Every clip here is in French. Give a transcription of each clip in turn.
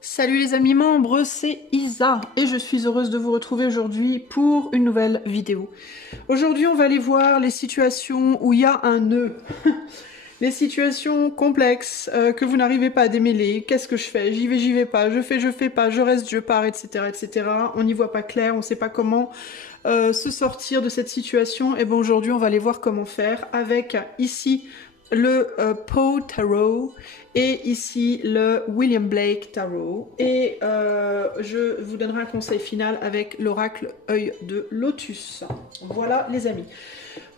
Salut les amis membres, c'est Isa et je suis heureuse de vous retrouver aujourd'hui pour une nouvelle vidéo. Aujourd'hui on va aller voir les situations où il y a un nœud. Les situations complexes que vous n'arrivez pas à démêler. Qu'est-ce que je fais? J'y vais pas. Je fais pas. Je reste, je pars, etc. etc. On n'y voit pas clair, on ne sait pas comment se sortir de cette situation. Et bon, aujourd'hui on va aller voir comment faire avec ici le Poe Tarot et ici le William Blake Tarot. Et je vous donnerai un conseil final avec l'oracle œil de lotus. Voilà les amis.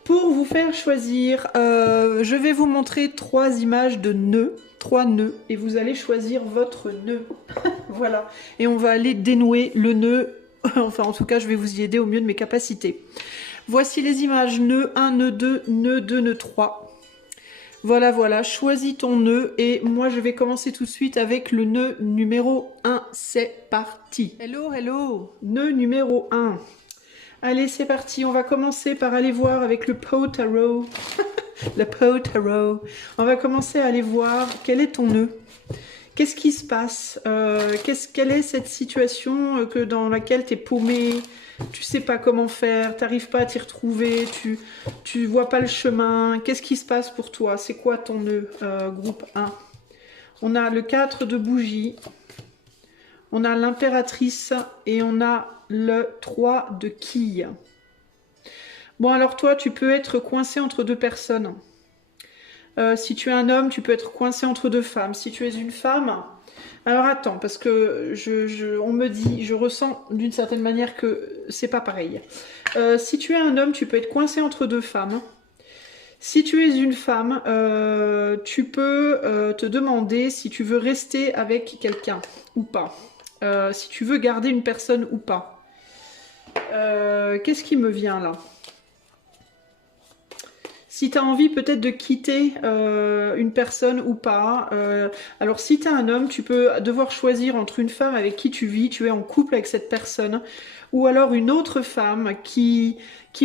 Pour vous faire choisir, je vais vous montrer 3 images de nœuds, 3 nœuds, et vous allez choisir votre nœud. Voilà. Et on va aller dénouer le nœud. Enfin, en tout cas, je vais vous y aider au mieux de mes capacités. Voici les images nœud 1, nœud 2, nœud 2, nœud 3. Voilà, voilà, choisis ton nœud et moi je vais commencer tout de suite avec le nœud numéro 1. C'est parti. Hello, hello. Nœud numéro 1. Allez, c'est parti. On va commencer par aller voir avec le Poe Tarot. Le Poe Tarot. On va commencer à aller voir quel est ton nœud. Qu'est-ce qui se passe? Quelle est cette situation dans laquelle tu es paumé? Tu sais pas comment faire, t'arrives pas à t'y retrouver, tu vois pas le chemin. Qu'est-ce qui se passe pour toi? C'est quoi ton nœud, groupe 1? On a le 4 de bougies, on a l'impératrice et on a le 3 de quilles. Bon, alors toi, tu peux être coincé entre 2 personnes. Si tu es un homme, tu peux être coincé entre 2 femmes. Si tu es une femme... Alors attends, parce que on me dit, je ressens d'une certaine manière que c'est pas pareil. Si tu es un homme, tu peux être coincé entre 2 femmes. Si tu es une femme, tu peux te demander si tu veux rester avec quelqu'un ou pas. Si tu veux garder une personne ou pas. Qu'est-ce qui me vient là ? Si tu as envie peut-être de quitter une personne ou pas, alors si tu es un homme, tu peux devoir choisir entre une femme avec qui tu vis, tu es en couple avec cette personne, ou alors une autre femme qui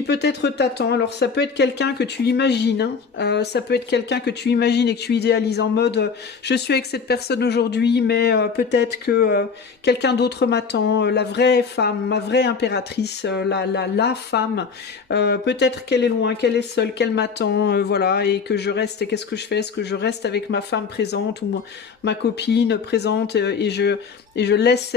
peut-être t'attend. Alors ça peut être quelqu'un que tu imagines, ça peut être quelqu'un que tu imagines et que tu idéalises en mode je suis avec cette personne aujourd'hui, mais peut-être que quelqu'un d'autre m'attend, la vraie femme, ma vraie impératrice, la femme, peut-être qu'elle est loin, qu'elle est seule, qu'elle m'attend, voilà, et que je reste, et qu'est-ce que je fais? Est-ce que je reste avec ma femme présente ou ma copine présente et je laisse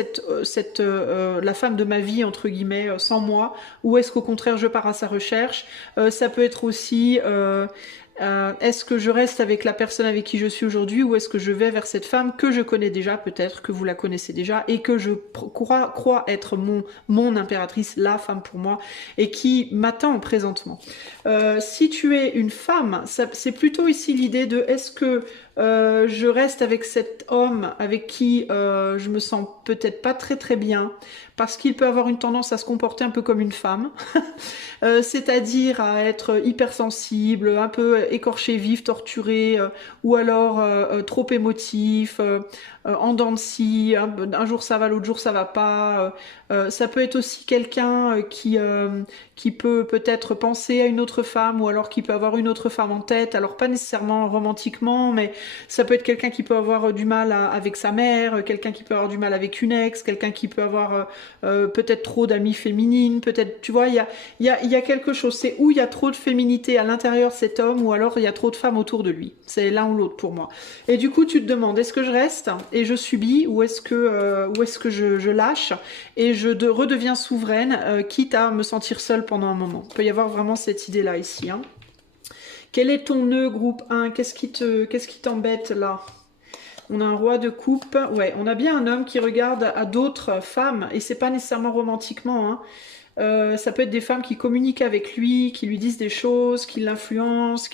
la femme de ma vie, entre guillemets, sans moi, ou est-ce qu'au contraire je pars à sa recherche? Ça peut être aussi est-ce que je reste avec la personne avec qui je suis aujourd'hui ou est-ce que je vais vers cette femme que je connais déjà, peut-être que vous la connaissez déjà et que je crois être mon impératrice, la femme pour moi et qui m'attend présentement. Si tu es une femme, c'est plutôt ici l'idée de est-ce que je reste avec cet homme avec qui je me sens peut-être pas très bien parce qu'il peut avoir une tendance à se comporter un peu comme une femme, c'est-à-dire à être hypersensible, un peu écorché vif, torturé, ou alors trop émotif, en dents de scie, un jour ça va, l'autre jour ça va pas. Ça peut être aussi quelqu'un qui peut peut-être penser à une autre femme ou alors qui peut avoir une autre femme en tête, alors pas nécessairement romantiquement, mais ça peut être quelqu'un qui peut avoir du mal avec sa mère, quelqu'un qui peut avoir du mal avec une ex, quelqu'un qui peut avoir peut-être trop d'amies féminines, peut-être, tu vois, il y a quelque chose, c'est où il y a trop de féminité à l'intérieur de cet homme ou alors il y a trop de femmes autour de lui, c'est l'un ou l'autre pour moi. Et du coup tu te demandes, est-ce que je reste et je subis ou est-ce que je lâche et je redeviens souveraine, quitte à me sentir seule pendant un moment. Il peut y avoir vraiment cette idée-là ici. Hein. Quel est ton nœud, groupe 1? Qu'est-ce qui t'embête là? On a un roi de coupe. Ouais, on a bien un homme qui regarde à d'autres femmes, et c'est pas nécessairement romantiquement, hein. Ça peut être des femmes qui communiquent avec lui, qui lui disent des choses, qui l'influencent,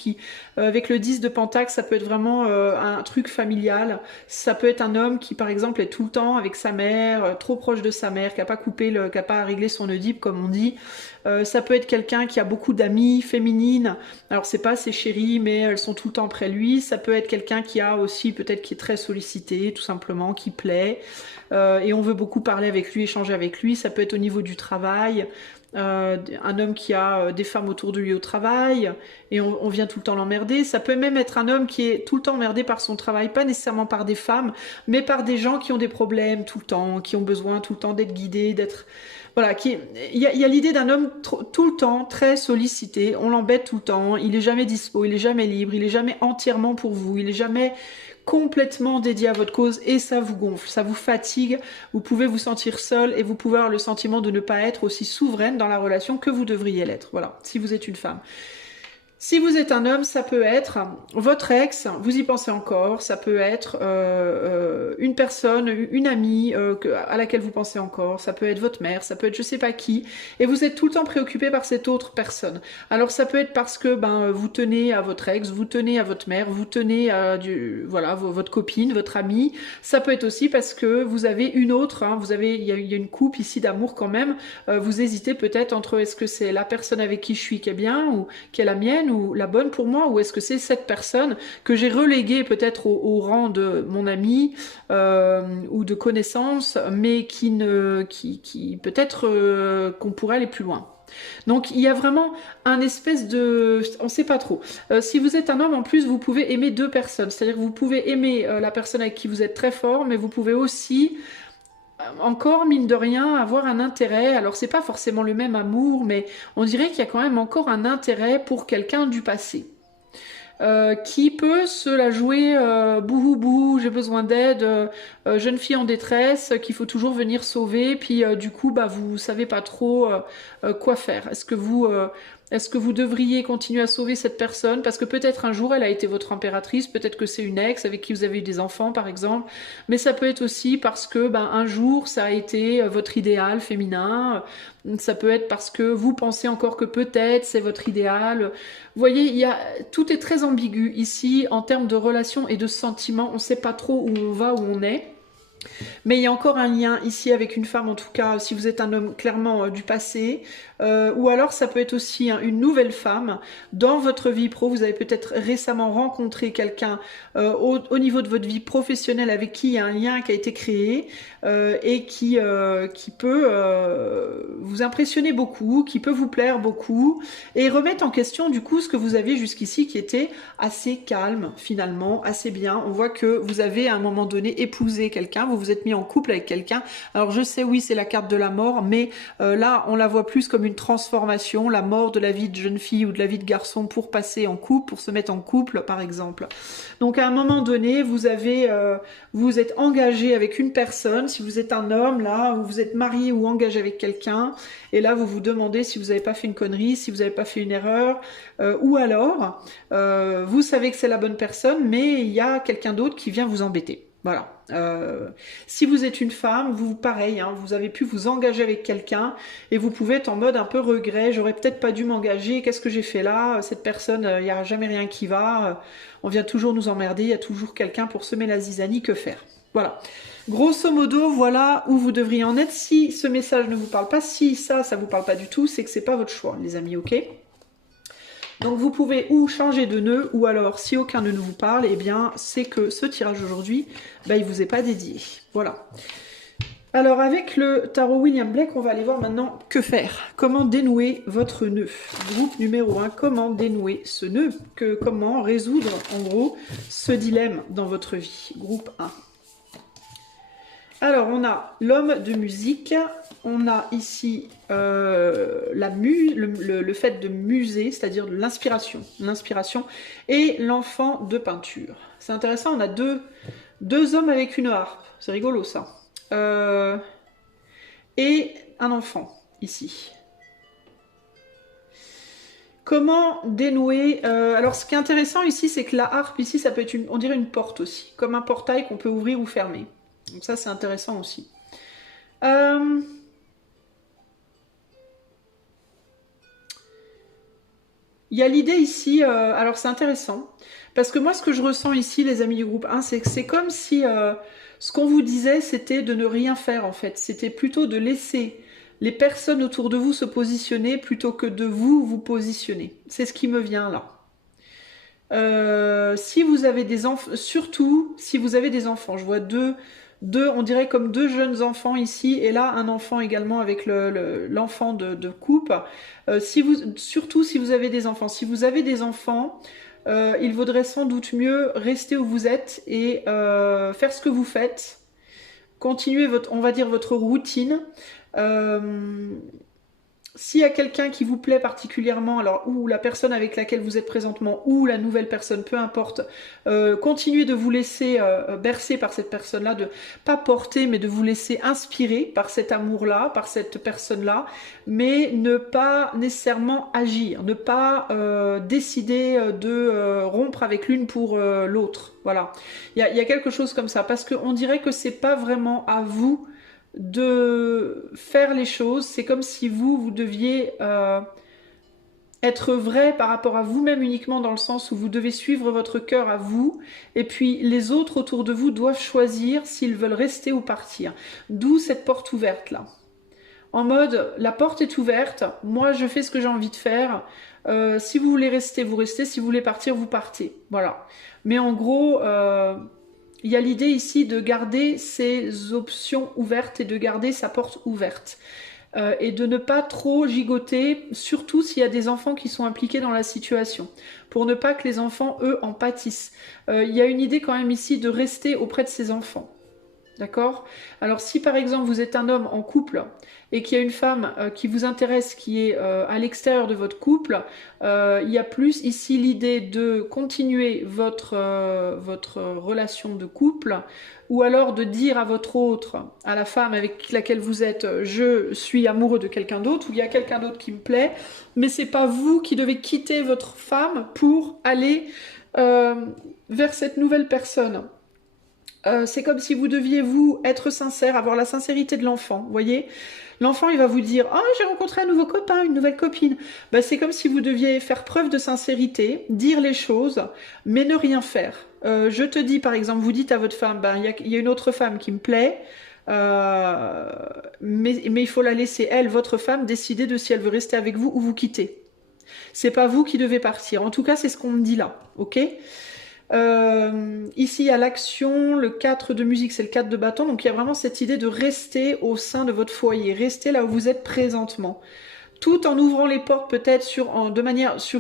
avec le 10 de Pentacle, ça peut être vraiment un truc familial. Ça peut être un homme qui, par exemple, est tout le temps avec sa mère, trop proche de sa mère, qui n'a pas qui a pas réglé son Oedipe, comme on dit. Ça peut être quelqu'un qui a beaucoup d'amies féminines. Alors, c'est pas ses chéries, mais elles sont tout le temps près de lui. Ça peut être quelqu'un qui a aussi, peut-être, qui est très sollicité, tout simplement, qui plaît. Et on veut beaucoup parler avec lui, échanger avec lui. Ça peut être au niveau du travail. un homme qui a des femmes autour de lui au travail, et on vient tout le temps l'emmerder. Ça peut même être un homme qui est tout le temps emmerdé par son travail, pas nécessairement par des femmes, mais par des gens qui ont des problèmes tout le temps, qui ont besoin tout le temps d'être guidés, d'être... Voilà, il y a l'idée d'un homme tout le temps très sollicité, on l'embête tout le temps, il est jamais dispo, il est jamais libre, il est jamais entièrement pour vous, il est jamais complètement dédié à votre cause, et ça vous gonfle, ça vous fatigue, vous pouvez vous sentir seul et vous pouvez avoir le sentiment de ne pas être aussi souveraine dans la relation que vous devriez l'être, voilà, si vous êtes une femme. Si vous êtes un homme, ça peut être votre ex, vous y pensez encore, ça peut être une personne, une amie à laquelle vous pensez encore, ça peut être votre mère, ça peut être je sais pas qui, et vous êtes tout le temps préoccupé par cette autre personne. Alors ça peut être parce que vous tenez à votre ex, vous tenez à votre mère, vous tenez à voilà, votre copine, votre amie, ça peut être aussi parce que vous avez une autre, hein, il y a une coupe ici d'amour quand même, vous hésitez peut-être entre est-ce que c'est la personne avec qui je suis qui est bien, ou qui est la mienne, ou la bonne pour moi, ou est-ce que c'est cette personne que j'ai reléguée peut-être au rang de mon ami ou de connaissance, mais qui peut-être qu'on pourrait aller plus loin. Donc il y a vraiment un espèce de... On ne sait pas trop. Si vous êtes un homme, en plus, vous pouvez aimer deux personnes. C'est-à-dire que vous pouvez aimer la personne avec qui vous êtes très fort, mais vous pouvez aussi... encore, mine de rien, avoir un intérêt. Alors, c'est pas forcément le même amour, mais on dirait qu'il y a quand même encore un intérêt pour quelqu'un du passé. Qui peut se la jouer bouhou bouhou, j'ai besoin d'aide, jeune fille en détresse, qu'il faut toujours venir sauver, puis du coup, vous savez pas trop quoi faire. Est-ce que vous devriez continuer à sauver cette personne? Parce que peut-être un jour elle a été votre impératrice, peut-être que c'est une ex avec qui vous avez eu des enfants par exemple, mais ça peut être aussi parce que un jour ça a été votre idéal féminin, ça peut être parce que vous pensez encore que peut-être c'est votre idéal. Vous voyez, tout est très ambigu ici en termes de relations et de sentiments, on ne sait pas trop où on va, où on est. Mais il y a encore un lien ici avec une femme, en tout cas, si vous êtes un homme clairement du passé, ou alors ça peut être aussi une nouvelle femme dans votre vie pro. Vous avez peut-être récemment rencontré quelqu'un au niveau de votre vie professionnelle avec qui il y a un lien qui a été créé et qui peut vous impressionner beaucoup, qui peut vous plaire beaucoup et remettre en question du coup ce que vous aviez jusqu'ici qui était assez calme finalement, assez bien. On voit que vous avez à un moment donné épousé quelqu'un, vous vous êtes mis en couple avec quelqu'un. Alors je sais, oui, c'est la carte de la mort, mais là on la voit plus comme une transformation, la mort de la vie de jeune fille ou de la vie de garçon pour passer en couple, pour se mettre en couple par exemple. Donc à un moment donné, vous êtes engagé avec une personne, si vous êtes un homme là, ou vous êtes marié ou engagé avec quelqu'un, et là vous vous demandez si vous n'avez pas fait une connerie, si vous n'avez pas fait une erreur, ou alors vous savez que c'est la bonne personne, mais il y a quelqu'un d'autre qui vient vous embêter. Voilà. Si vous êtes une femme, vous pareil, hein, vous avez pu vous engager avec quelqu'un et vous pouvez être en mode un peu regret, j'aurais peut-être pas dû m'engager, qu'est-ce que j'ai fait là? Cette personne, il n'y a jamais rien qui va, on vient toujours nous emmerder, il y a toujours quelqu'un pour semer la zizanie, que faire? Voilà. Grosso modo, voilà où vous devriez en être. Si ce message ne vous parle pas, si ça vous parle pas du tout, c'est que c'est pas votre choix, les amis, ok? Donc vous pouvez ou changer de nœud, ou alors si aucun nœud ne vous parle, eh bien c'est que ce tirage aujourd'hui, il vous est pas dédié. Voilà. Alors avec le tarot William Blake, on va aller voir maintenant que faire. Comment dénouer votre nœud. Groupe numéro 1, comment dénouer ce nœud. Comment résoudre en gros ce dilemme dans votre vie. Groupe 1. Alors, on a l'homme de musique, on a ici le fait de muser, c'est-à-dire de l'inspiration, et l'enfant de peinture. C'est intéressant, on a deux hommes avec une harpe, c'est rigolo ça. Et un enfant, ici. Comment dénouer alors, ce qui est intéressant ici, c'est que la harpe, ici, ça peut être, on dirait une porte aussi, comme un portail qu'on peut ouvrir ou fermer. Donc ça, c'est intéressant aussi. Il y a l'idée ici, alors c'est intéressant, parce que moi, ce que je ressens ici, les amis du groupe 1, c'est que c'est comme si ce qu'on vous disait, c'était de ne rien faire, en fait. C'était plutôt de laisser les personnes autour de vous se positionner plutôt que de vous positionner. C'est ce qui me vient là. Si vous avez des enfants, surtout si vous avez des enfants, je vois deux deux, on dirait comme deux jeunes enfants ici, et là un enfant également avec l'enfant de couple. Si vous, surtout si vous avez des enfants. Si vous avez des enfants, il vaudrait sans doute mieux rester où vous êtes et faire ce que vous faites. Continuez votre, on va dire, votre routine. Euh, S'il y a quelqu'un qui vous plaît particulièrement, alors ou la personne avec laquelle vous êtes présentement, ou la nouvelle personne, peu importe, continuez de vous laisser bercer par cette personne-là, de pas porter, mais de vous laisser inspirer par cet amour-là, par cette personne-là, mais ne pas nécessairement agir, ne pas décider de rompre avec l'une pour l'autre. Voilà, il y a quelque chose comme ça, parce qu'on dirait que c'est pas vraiment à vous de faire les choses. C'est comme si vous deviez être vrai par rapport à vous-même uniquement, dans le sens où vous devez suivre votre cœur à vous, et puis les autres autour de vous doivent choisir s'ils veulent rester ou partir. D'où cette porte ouverte là. En mode, la porte est ouverte, moi je fais ce que j'ai envie de faire, si vous voulez rester, vous restez, si vous voulez partir, vous partez. Voilà. Mais en gros, il y a l'idée ici de garder ses options ouvertes et de garder sa porte ouverte. Et de ne pas trop gigoter, surtout s'il y a des enfants qui sont impliqués dans la situation, pour ne pas que les enfants, eux, en pâtissent. Il y a une idée quand même ici de rester auprès de ses enfants. D'accord? Alors si par exemple vous êtes un homme en couple et qu'il y a une femme qui vous intéresse, qui est à l'extérieur de votre couple, il y a plus ici l'idée de continuer votre relation de couple, ou alors de dire à votre autre, à la femme avec laquelle vous êtes, je suis amoureux de quelqu'un d'autre, ou il y a quelqu'un d'autre qui me plaît, mais c'est pas vous qui devez quitter votre femme pour aller vers cette nouvelle personne. C'est comme si vous deviez, vous, être sincère, avoir la sincérité de l'enfant, vous voyez? L'enfant, il va vous dire « Oh, j'ai rencontré un nouveau copain, une nouvelle copine. » Ben, c'est comme si vous deviez faire preuve de sincérité, dire les choses, mais ne rien faire. Je te dis, par exemple, vous dites à votre femme « Ben, il y a une autre femme qui me plaît, mais il faut la laisser, elle, votre femme, décider de si elle veut rester avec vous ou vous quitter. C'est pas vous qui devez partir. En tout cas, c'est ce qu'on me dit là, ok? Ici, il y a l'action, le 4 de musique, c'est le 4 de bâton. Donc, il y a vraiment cette idée de rester au sein de votre foyer, rester là où vous êtes présentement. Tout en ouvrant les portes peut-être sur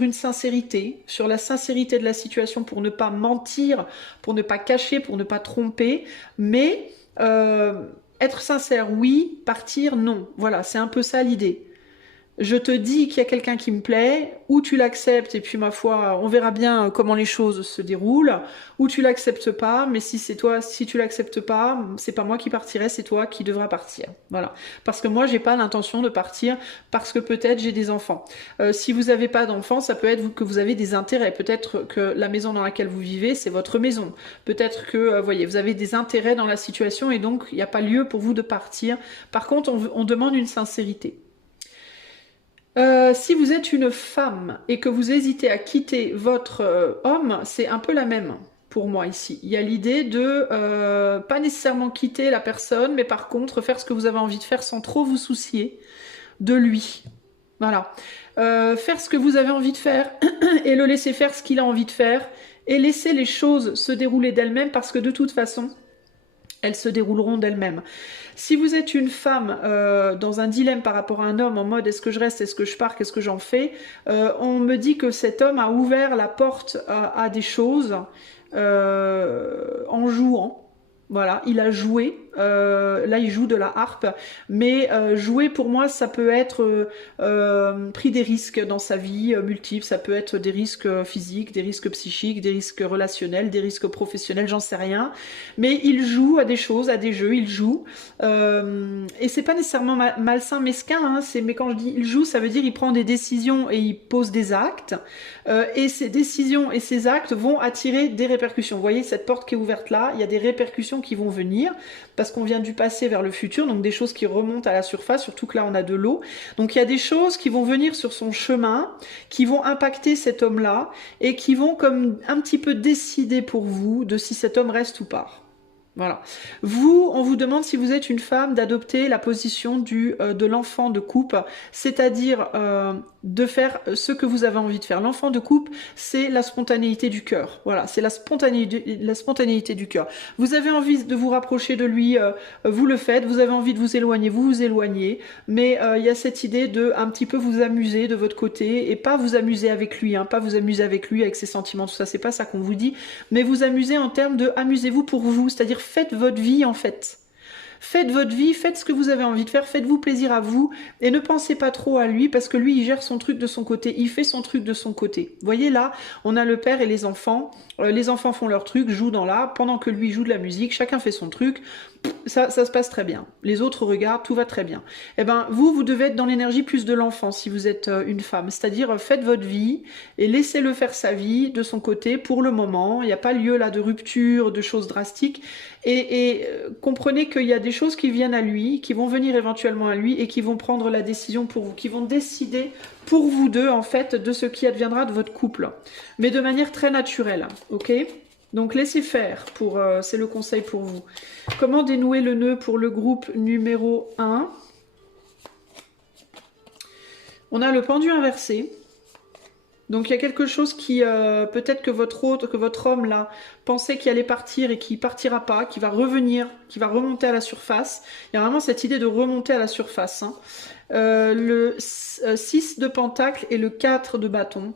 une sincérité, sur la sincérité de la situation pour ne pas mentir, pour ne pas cacher, pour ne pas tromper. Mais être sincère, oui. Partir, non. Voilà, c'est un peu ça l'idée. Je te dis qu'il y a quelqu'un qui me plaît, ou tu l'acceptes, et puis ma foi, on verra bien comment les choses se déroulent, ou tu l'acceptes pas, mais si tu l'acceptes pas, c'est pas moi qui partirai, c'est toi qui devras partir. Voilà. Parce que moi, j'ai pas l'intention de partir, parce que peut-être j'ai des enfants. Si vous avez pas d'enfants, ça peut être que vous avez des intérêts. Peut-être que la maison dans laquelle vous vivez, c'est votre maison. Peut-être que, voyez, vous avez des intérêts dans la situation, et donc, il n'y a pas lieu pour vous de partir. Par contre, on demande une sincérité. Si vous êtes une femme et que vous hésitez à quitter votre homme, c'est un peu la même pour moi ici. Il y a l'idée de pas nécessairement quitter la personne, mais par contre faire ce que vous avez envie de faire sans trop vous soucier de lui. Voilà. Faire ce que vous avez envie de faire et le laisser faire ce qu'il a envie de faire et laisser les choses se dérouler d'elles-mêmes parce que de toute façon, elles se dérouleront d'elles-mêmes. Si vous êtes une femme dans un dilemme par rapport à un homme en mode est-ce que je reste, est-ce que je pars, qu'est-ce que j'en fais, on me dit que cet homme a ouvert la porte à des choses en jouant. Voilà, il a joué. Là, il joue de la harpe. Mais jouer, pour moi, ça peut être pris des risques dans sa vie multiples. Ça peut être des risques physiques, des risques psychiques, des risques relationnels, des risques professionnels, j'en sais rien. Mais il joue à des choses, à des jeux, il joue. Et c'est pas nécessairement malsain, mesquin. Hein, mais quand je dis il joue, ça veut dire il prend des décisions et il pose des actes. Et ces décisions et ces actes vont attirer des répercussions. Vous voyez cette porte qui est ouverte là, il y a des répercussions qui vont venir parce qu'on vient du passé vers le futur, donc des choses qui remontent à la surface, surtout que là on a de l'eau. Donc il y a des choses qui vont venir sur son chemin, qui vont impacter cet homme-là et qui vont comme un petit peu décider pour vous de si cet homme reste ou pas. Voilà. Vous, on vous demande si vous êtes une femme d'adopter la position de l'enfant de coupe, c'est-à-dire de faire ce que vous avez envie de faire. L'enfant de coupe, c'est la spontanéité du cœur. Voilà, c'est la spontanéité du cœur. Vous avez envie de vous rapprocher de lui, vous le faites. Vous avez envie de vous vous éloignez. Mais il y a cette idée de un petit peu vous amuser de votre côté et pas vous amuser avec lui, hein, pas vous amuser avec lui, avec ses sentiments, tout ça. C'est pas ça qu'on vous dit, mais vous amuser en termes de amusez-vous pour vous, c'est-à-dire faites votre vie en fait. Faites votre vie, faites ce que vous avez envie de faire, faites-vous plaisir à vous et ne pensez pas trop à lui parce que lui il gère son truc de son côté, il fait son truc de son côté. Vous voyez là, on a le père et les enfants font leur truc, jouent dans l'art, pendant que lui joue de la musique, chacun fait son truc, ça se passe très bien. Les autres regardent, tout va très bien. Eh ben vous devez être dans l'énergie plus de l'enfant si vous êtes une femme, c'est-à-dire faites votre vie et laissez-le faire sa vie de son côté pour le moment, il n'y a pas lieu là de rupture, de choses drastiques. Et comprenez qu'il y a des choses qui viennent à lui, qui vont venir éventuellement à lui et qui vont prendre la décision pour vous, qui vont décider pour vous deux en fait de ce qui adviendra de votre couple, mais de manière très naturelle, ok? Donc laissez faire, c'est le conseil pour vous. Comment dénouer le nœud pour le groupe numéro 1? On a le pendu inversé. Donc il y a quelque chose qui, peut-être que votre homme là, pensait qu'il allait partir et qui partira pas, qui va revenir, qui va remonter à la surface. Il y a vraiment cette idée de remonter à la surface. Hein. Le 6 de pentacle et le 4 de bâton.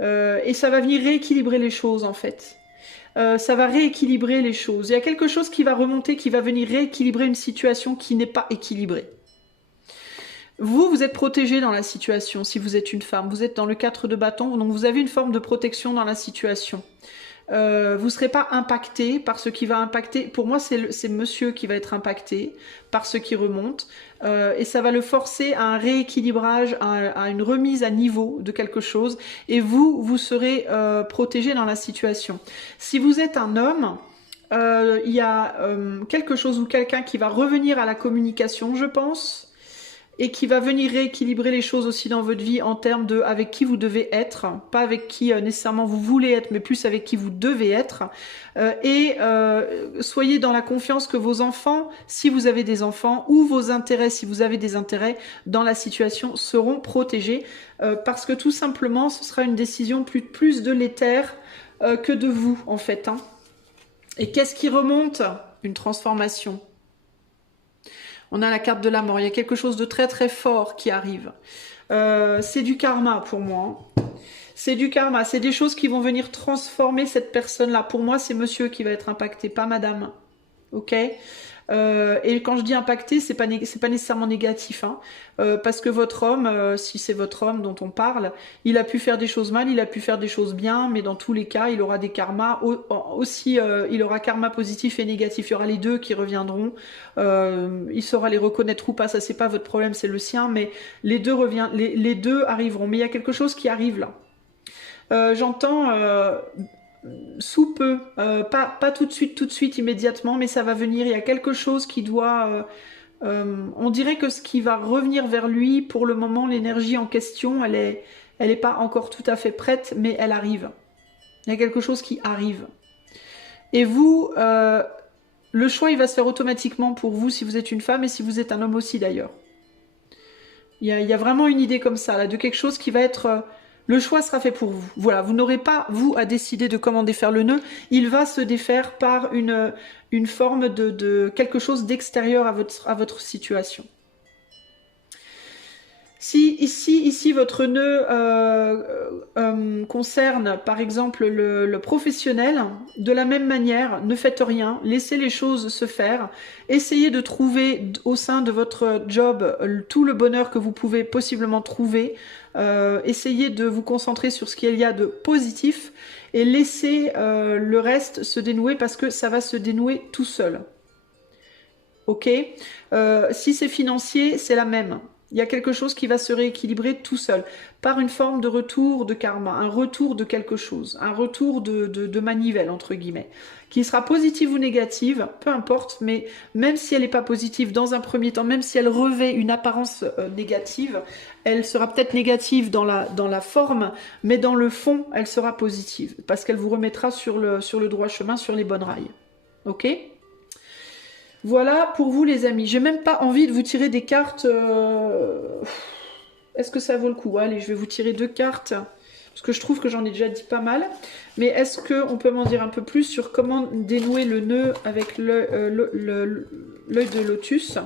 Et ça va venir rééquilibrer les choses en fait. Ça va rééquilibrer les choses. Il y a quelque chose qui va remonter, qui va venir rééquilibrer une situation qui n'est pas équilibrée. Vous êtes protégé dans la situation si vous êtes une femme. Vous êtes dans le 4 de bâton, donc vous avez une forme de protection dans la situation. Vous ne serez pas impacté par ce qui va impacter. Pour moi, c'est monsieur qui va être impacté par ce qui remonte. Et ça va le forcer à un rééquilibrage, à une remise à niveau de quelque chose. Et vous serez protégé dans la situation. Si vous êtes un homme, il y a quelque chose ou quelqu'un qui va revenir à la communication, je pense, et qui va venir rééquilibrer les choses aussi dans votre vie en termes de avec qui vous devez être, pas avec qui nécessairement vous voulez être, mais plus avec qui vous devez être. Soyez dans la confiance que vos enfants, si vous avez des enfants, ou vos intérêts, si vous avez des intérêts dans la situation, seront protégés, parce que tout simplement, ce sera une décision plus de l'éther que de vous, en fait. Hein. Et qu'est-ce qui remonte? Une transformation. On a la carte de la mort. Il y a quelque chose de très très fort qui arrive. C'est du karma pour moi. C'est du karma. C'est des choses qui vont venir transformer cette personne-là. Pour moi, c'est monsieur qui va être impacté, pas madame. Ok? Et quand je dis impacté, c'est pas nécessairement négatif, hein, parce que votre homme, si c'est votre homme dont on parle, il a pu faire des choses mal, il a pu faire des choses bien, mais dans tous les cas, il aura des karmas aussi. Il aura karma positif et négatif. Il y aura les deux qui reviendront. Il saura les reconnaître ou pas. Ça, c'est pas votre problème, c'est le sien. Mais les deux arriveront. Mais il y a quelque chose qui arrive là. J'entends. Sous peu, pas tout de suite, immédiatement, mais ça va venir. Il y a quelque chose qui doit... on dirait que ce qui va revenir vers lui, pour le moment, l'énergie en question, elle est pas encore tout à fait prête, mais elle arrive. Il y a quelque chose qui arrive. Et vous, le choix, il va se faire automatiquement pour vous si vous êtes une femme et si vous êtes un homme aussi d'ailleurs. Il y a vraiment une idée comme ça, là, de quelque chose qui va être... le choix sera fait pour vous. Voilà, vous n'aurez pas, vous, à décider de comment défaire le nœud. Il va se défaire par une forme de quelque chose d'extérieur à votre situation. Si ici votre nœud concerne par exemple le professionnel, de la même manière, ne faites rien, laissez les choses se faire, essayez de trouver au sein de votre job tout le bonheur que vous pouvez possiblement trouver, essayez de vous concentrer sur ce qu'il y a de positif et laissez le reste se dénouer parce que ça va se dénouer tout seul. Ok? Si c'est financier, c'est la même. Il y a quelque chose qui va se rééquilibrer tout seul, par une forme de retour de karma, un retour de quelque chose, un retour de manivelle, entre guillemets, qui sera positive ou négative, peu importe, mais même si elle n'est pas positive dans un premier temps, même si elle revêt une apparence négative, elle sera peut-être négative dans la forme, mais dans le fond, elle sera positive, parce qu'elle vous remettra sur le droit chemin, sur les bonnes rails. Ok ? Voilà pour vous les amis. J'ai même pas envie de vous tirer des cartes. Est-ce que ça vaut le coup? Allez, je vais vous tirer 2 cartes. Parce que je trouve que j'en ai déjà dit pas mal. Mais est-ce qu'on peut m'en dire un peu plus sur comment dénouer le nœud avec l'œil de lotus?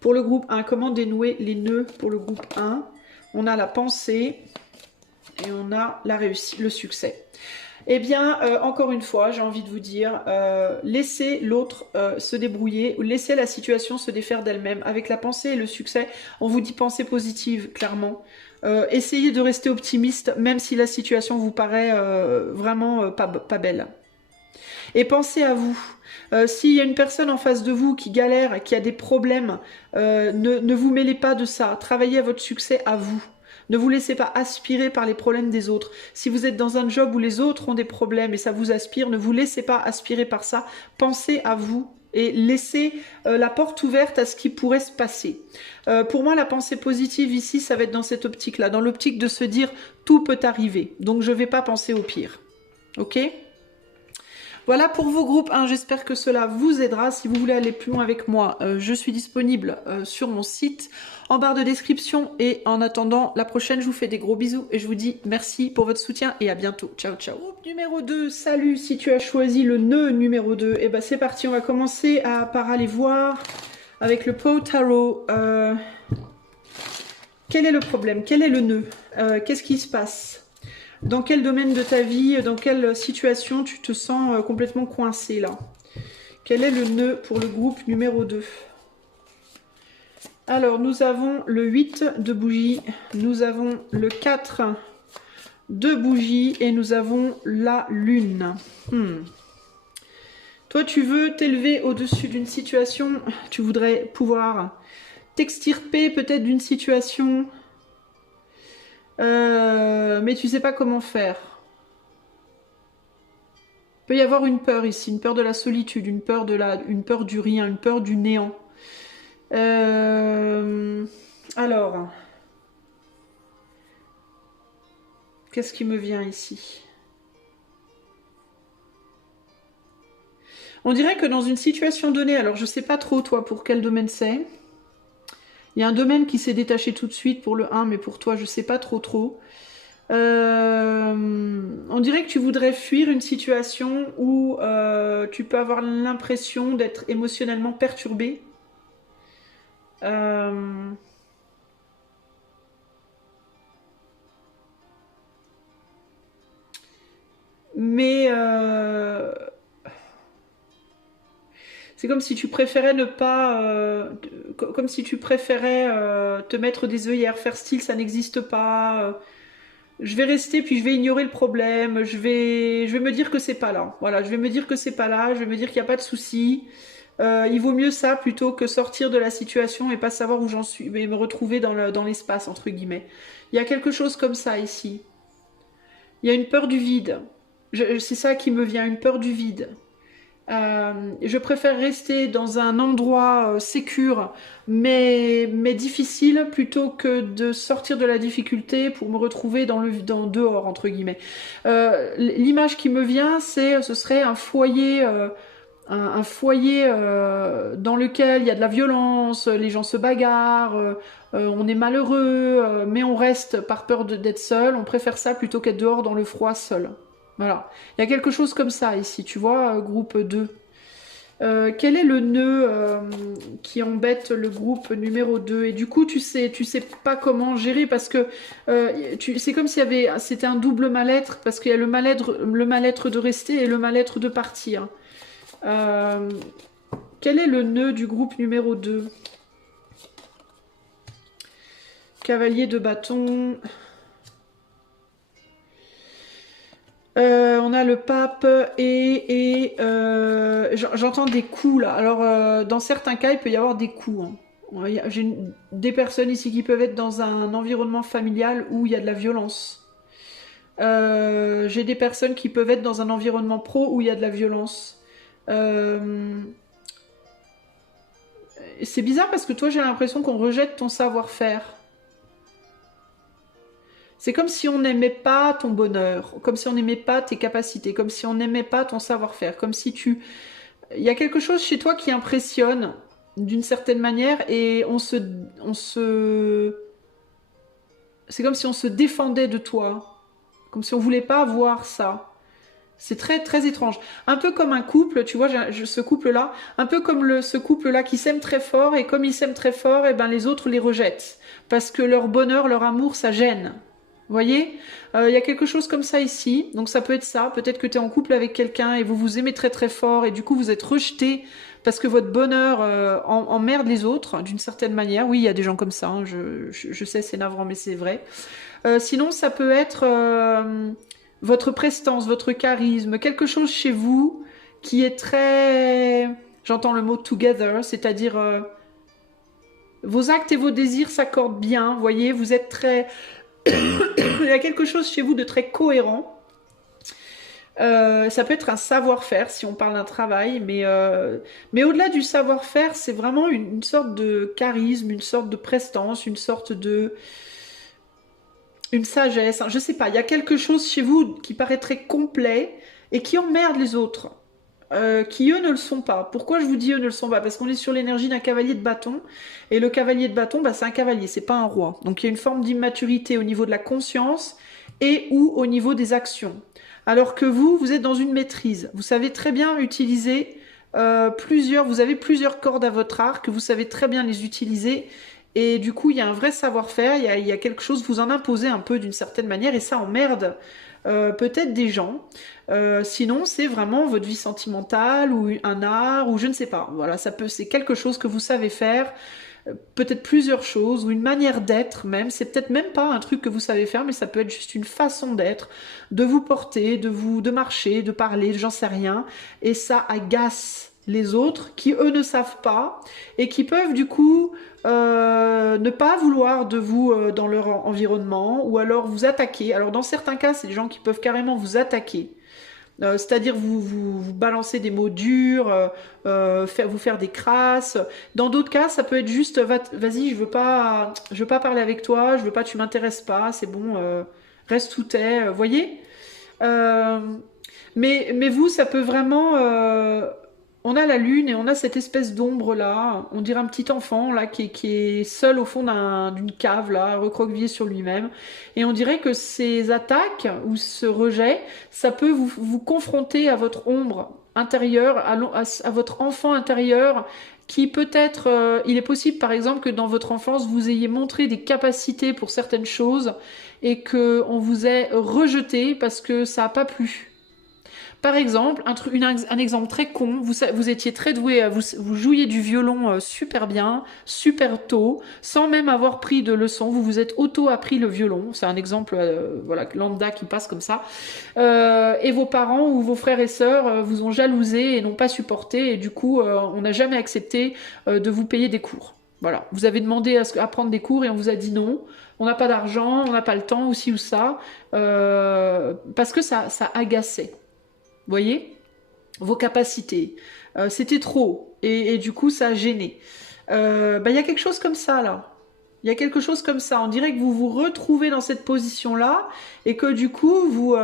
Pour le groupe 1, comment dénouer les nœuds pour le groupe 1? On a la pensée et on a la réussite, le succès. Eh bien, encore une fois, j'ai envie de vous dire, laissez l'autre se débrouiller, ou laissez la situation se défaire d'elle-même. Avec la pensée et le succès, on vous dit pensée positive, clairement. Essayez de rester optimiste, même si la situation vous paraît vraiment pas belle. Et pensez à vous. S'il y a une personne en face de vous qui galère, qui a des problèmes, ne vous mêlez pas de ça. Travaillez à votre succès à vous. Ne vous laissez pas aspirer par les problèmes des autres. Si vous êtes dans un job où les autres ont des problèmes et ça vous aspire, ne vous laissez pas aspirer par ça. Pensez à vous et laissez la porte ouverte à ce qui pourrait se passer. Pour moi, la pensée positive ici, ça va être dans cette optique-là, dans l'optique de se dire tout peut arriver. Donc je ne vais pas penser au pire. Ok ? Voilà pour vos groupes 1, j'espère que cela vous aidera. Si vous voulez aller plus loin avec moi, je suis disponible sur mon site en barre de description. Et en attendant la prochaine, je vous fais des gros bisous et je vous dis merci pour votre soutien et à bientôt. Ciao, ciao. Groupe numéro 2, salut, si tu as choisi le nœud numéro 2, et ben c'est parti, on va commencer par aller voir avec le Pot Tarot. Quel est le problème? Quel est le nœud? Qu'est-ce qui se passe? Dans quel domaine de ta vie, dans quelle situation tu te sens complètement coincé là? Quel est le nœud pour le groupe numéro 2? Alors, nous avons le 8 de bougies, nous avons le 4 de bougies et nous avons la lune. Toi, tu veux t'élever au-dessus d'une situation, tu voudrais pouvoir t'extirper peut-être d'une situation... mais tu sais pas comment faire. Il peut y avoir une peur ici, une peur de la solitude, une peur du rien, une peur du néant. Alors, qu'est-ce qui me vient ici? On dirait que dans une situation donnée, alors je sais pas trop toi pour quel domaine c'est. Il y a un domaine qui s'est détaché tout de suite pour le 1, mais pour toi, je sais pas trop. On dirait que tu voudrais fuir une situation où tu peux avoir l'impression d'être émotionnellement perturbé. Mais c'est comme si tu préférais ne pas... comme si tu préférais te mettre des œillères, faire style, ça n'existe pas. Je vais rester, puis je vais ignorer le problème. Je vais me dire que c'est pas là. Voilà, je vais me dire que c'est pas là. Je vais me dire qu'il n'y a pas de souci. Il vaut mieux ça plutôt que sortir de la situation et pas savoir où j'en suis, mais me retrouver dans l'espace, entre guillemets. Il y a quelque chose comme ça ici. Il y a une peur du vide. C'est ça qui me vient, une peur du vide. Je préfère rester dans un endroit sécure mais difficile plutôt que de sortir de la difficulté pour me retrouver dans dehors entre guillemets. L'image qui me vient, ce serait un foyer, un foyer dans lequel il y a de la violence, les gens se bagarrent, on est malheureux, mais on reste par peur d'être seul. On préfère ça plutôt qu'être dehors dans le froid seul. Voilà. Il y a quelque chose comme ça ici, tu vois, groupe 2. Quel est le nœud qui embête le groupe numéro 2? Et du coup, tu sais pas comment gérer parce que c'est comme s'il y avait, c'était un double mal-être parce qu'il y a le mal-être de rester et le mal-être de partir. Quel est le nœud du groupe numéro 2? Cavalier de bâton... on a le pape et j'entends des coups là. Alors dans certains cas il peut y avoir des coups. Hein. J'ai des personnes ici qui peuvent être dans un environnement familial où il y a de la violence. J'ai des personnes qui peuvent être dans un environnement pro où il y a de la violence. C'est bizarre parce que toi j'ai l'impression qu'on rejette ton savoir-faire. C'est comme si on n'aimait pas ton bonheur, comme si on n'aimait pas tes capacités, comme si on n'aimait pas ton savoir-faire, comme si tu il y a quelque chose chez toi qui impressionne d'une certaine manière et c'est comme si on se défendait de toi, comme si on voulait pas voir ça. C'est très très étrange. Un peu comme un couple, tu vois, ce couple-là, un peu comme ce couple-là qui s'aime très fort et comme ils s'aiment très fort, et ben les autres les rejettent parce que leur bonheur, leur amour, ça gêne. Vous voyez, il y a quelque chose comme ça ici. Donc ça peut être ça. Peut-être que tu es en couple avec quelqu'un et vous vous aimez très très fort et du coup vous êtes rejeté parce que votre bonheur emmerde les autres d'une certaine manière. Oui, il y a des gens comme ça. Hein, je sais, c'est navrant, mais c'est vrai. Sinon, ça peut être votre prestance, votre charisme, quelque chose chez vous qui est très... J'entends le mot together, c'est-à-dire vos actes et vos désirs s'accordent bien, vous voyez, vous êtes très... Il y a quelque chose chez vous de très cohérent. Ça peut être un savoir-faire si on parle d'un travail, mais au-delà du savoir-faire, c'est vraiment une sorte de charisme, une sorte de prestance, une sorte de... une sagesse, hein, je sais pas, il y a quelque chose chez vous qui paraît très complet et qui emmerde les autres, qui eux ne le sont pas. Pourquoi je vous dis eux ne le sont pas? Parce qu'on est sur l'énergie d'un cavalier de bâton, et le cavalier de bâton, bah, c'est un cavalier, c'est pas un roi. Donc il y a une forme d'immaturité au niveau de la conscience et ou au niveau des actions. Alors que vous êtes dans une maîtrise. Vous savez très bien utiliser vous avez plusieurs cordes à votre arc, vous savez très bien les utiliser et du coup, il y a un vrai savoir-faire, il y a quelque chose, vous en imposez un peu d'une certaine manière, et ça emmerde peut-être des gens. Sinon, c'est vraiment votre vie sentimentale, ou un art, ou je ne sais pas. Voilà, c'est quelque chose que vous savez faire, peut-être plusieurs choses, ou une manière d'être même. C'est peut-être même pas un truc que vous savez faire, mais ça peut être juste une façon d'être, de vous porter, de marcher, de parler, j'en sais rien. Et ça agace les autres qui, eux, ne savent pas, et qui peuvent du coup ne pas vouloir de vous dans leur environnement ou alors vous attaquer. Alors dans certains cas, c'est des gens qui peuvent carrément vous attaquer. C'est-à-dire vous balancer des mots durs, vous faire des crasses. Dans d'autres cas, ça peut être juste vas-y, je veux pas parler avec toi, je veux pas, tu m'intéresses pas, c'est bon, reste où t'es, voyez. Euh, mais vous, ça peut vraiment on a la lune et on a cette espèce d'ombre là, on dirait un petit enfant là qui est seul au fond d'une cave là, recroquevillé sur lui-même. Et on dirait que ces attaques ou ce rejet, ça peut vous confronter à votre ombre intérieure, à votre enfant intérieur qui peut-être, il est possible par exemple que dans votre enfance vous ayez montré des capacités pour certaines choses et que on vous ait rejeté parce que ça n'a pas plu. Par exemple, un exemple très con, vous étiez très doué, vous jouiez du violon super bien, super tôt, sans même avoir pris de leçons, vous vous êtes auto-appris le violon, c'est un exemple voilà, lambda qui passe comme ça, et vos parents ou vos frères et sœurs vous ont jalousé et n'ont pas supporté, et du coup on n'a jamais accepté de vous payer des cours. Voilà, vous avez demandé à prendre des cours et on vous a dit non, on n'a pas d'argent, on n'a pas le temps, ou ci ou ça, parce que ça agaçait. Vous voyez vos capacités. C'était trop. Et du coup, ça a gêné. Il y a quelque chose comme ça, là. Il y a quelque chose comme ça. On dirait que vous vous retrouvez dans cette position-là et que du coup,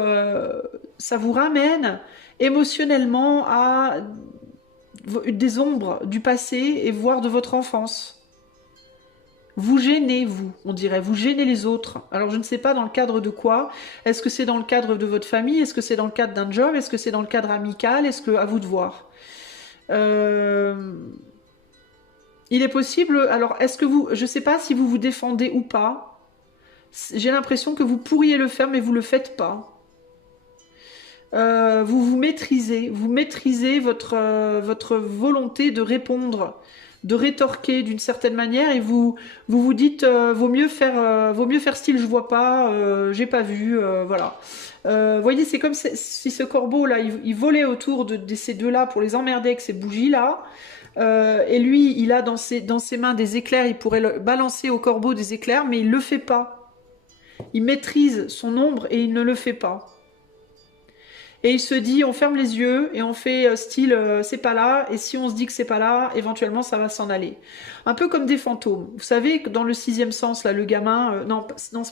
ça vous ramène émotionnellement à des ombres du passé et voire de votre enfance. Vous gênez, on dirait, vous gênez les autres. Alors je ne sais pas dans le cadre de quoi. Est-ce que c'est dans le cadre de votre famille? Est-ce que c'est dans le cadre d'un job? Est-ce que c'est dans le cadre amical? Est-ce que, à vous de voir. Il est possible, alors est-ce que je ne sais pas si vous vous défendez ou pas. J'ai l'impression que vous pourriez le faire, mais vous ne le faites pas. Vous maîtrisez votre volonté de répondre, de rétorquer d'une certaine manière, et vous dites vaut mieux faire style je vois pas, j'ai pas vu, voilà. Voyez, c'est comme si ce corbeau là, il volait autour de ces deux là pour les emmerder avec ces bougies là. Et lui, il a dans ses mains des éclairs, il pourrait balancer au corbeau des éclairs, mais il le fait pas. Il maîtrise son ombre et il ne le fait pas. Et il se dit, on ferme les yeux et on fait style c'est pas là, et si on se dit que c'est pas là, éventuellement ça va s'en aller. Un peu comme des fantômes. Vous savez que dans le sixième sens, là, le gamin, non,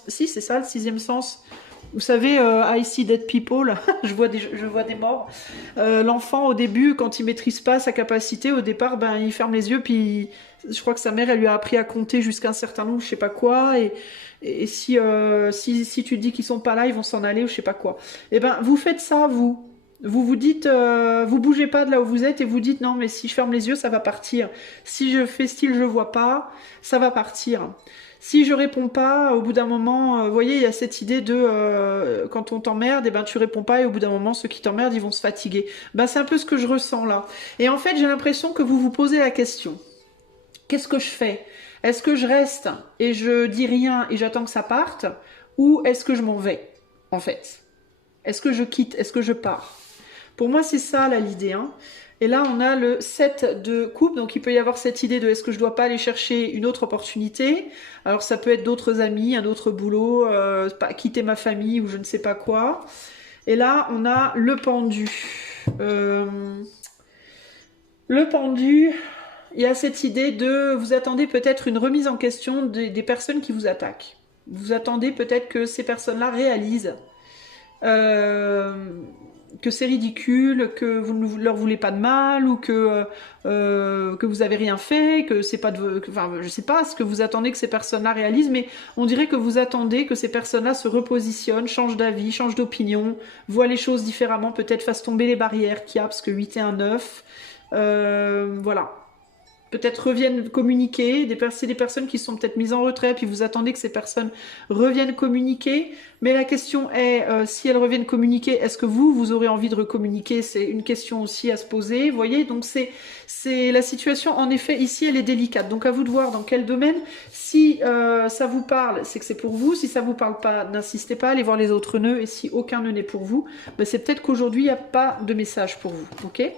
si c'est ça le sixième sens, Vous savez, I see dead people, je vois des morts. L'enfant, au début, quand il maîtrise pas sa capacité, au départ, ben, il ferme les yeux, puis je crois que sa mère, elle lui a appris à compter jusqu'à un certain nombre, je sais pas quoi, et si tu te dis qu'ils sont pas là, ils vont s'en aller, ou je sais pas quoi. Eh ben, vous faites ça, vous. Vous vous dites, vous bougez pas de là où vous êtes et vous dites non, mais si je ferme les yeux, ça va partir. Si je fais style je vois pas, ça va partir. Si je réponds pas, au bout d'un moment, vous voyez, il y a cette idée de quand on t'emmerde, et ben tu réponds pas et au bout d'un moment, ceux qui t'emmerdent, ils vont se fatiguer. Ben c'est un peu ce que je ressens là. Et en fait, j'ai l'impression que vous vous posez la question. Qu'est-ce que je fais? Est-ce que je reste et je dis rien et j'attends que ça parte? Ou est-ce que je m'en vais, en fait? Est-ce que je quitte? Est-ce que je pars? Pour moi, c'est ça là l'idée, hein. Et là, on a le 7 de coupe, donc il peut y avoir cette idée de est-ce que je dois pas aller chercher une autre opportunité? Alors ça peut être d'autres amis, un autre boulot, quitter ma famille ou je ne sais pas quoi. Et là, on a le pendu. Euh, le pendu, il y a cette idée de vous attendez peut-être une remise en question des personnes qui vous attaquent. Vous attendez peut-être que ces personnes-là réalisent euh, que c'est ridicule, que vous ne leur voulez pas de mal ou que vous avez rien fait, que c'est pas de, enfin je sais pas ce que vous attendez que ces personnes-là réalisent, mais on dirait que vous attendez que ces personnes-là se repositionnent, changent d'avis, changent d'opinion, voient les choses différemment, peut-être fassent tomber les barrières qu'il y a parce que 8 et un 9, voilà. Peut-être reviennent communiquer, c'est des personnes qui sont peut-être mises en retrait, puis vous attendez que ces personnes reviennent communiquer. Mais la question est, si elles reviennent communiquer, est-ce que vous aurez envie de recommuniquer? C'est une question aussi à se poser, vous voyez. Donc c'est la situation, en effet, ici, elle est délicate. Donc à vous de voir dans quel domaine. Si ça vous parle, c'est que c'est pour vous. Si ça vous parle pas, n'insistez pas, allez voir les autres nœuds. Et si aucun nœud n'est pour vous, ben c'est peut-être qu'aujourd'hui, il n'y a pas de message pour vous, ok?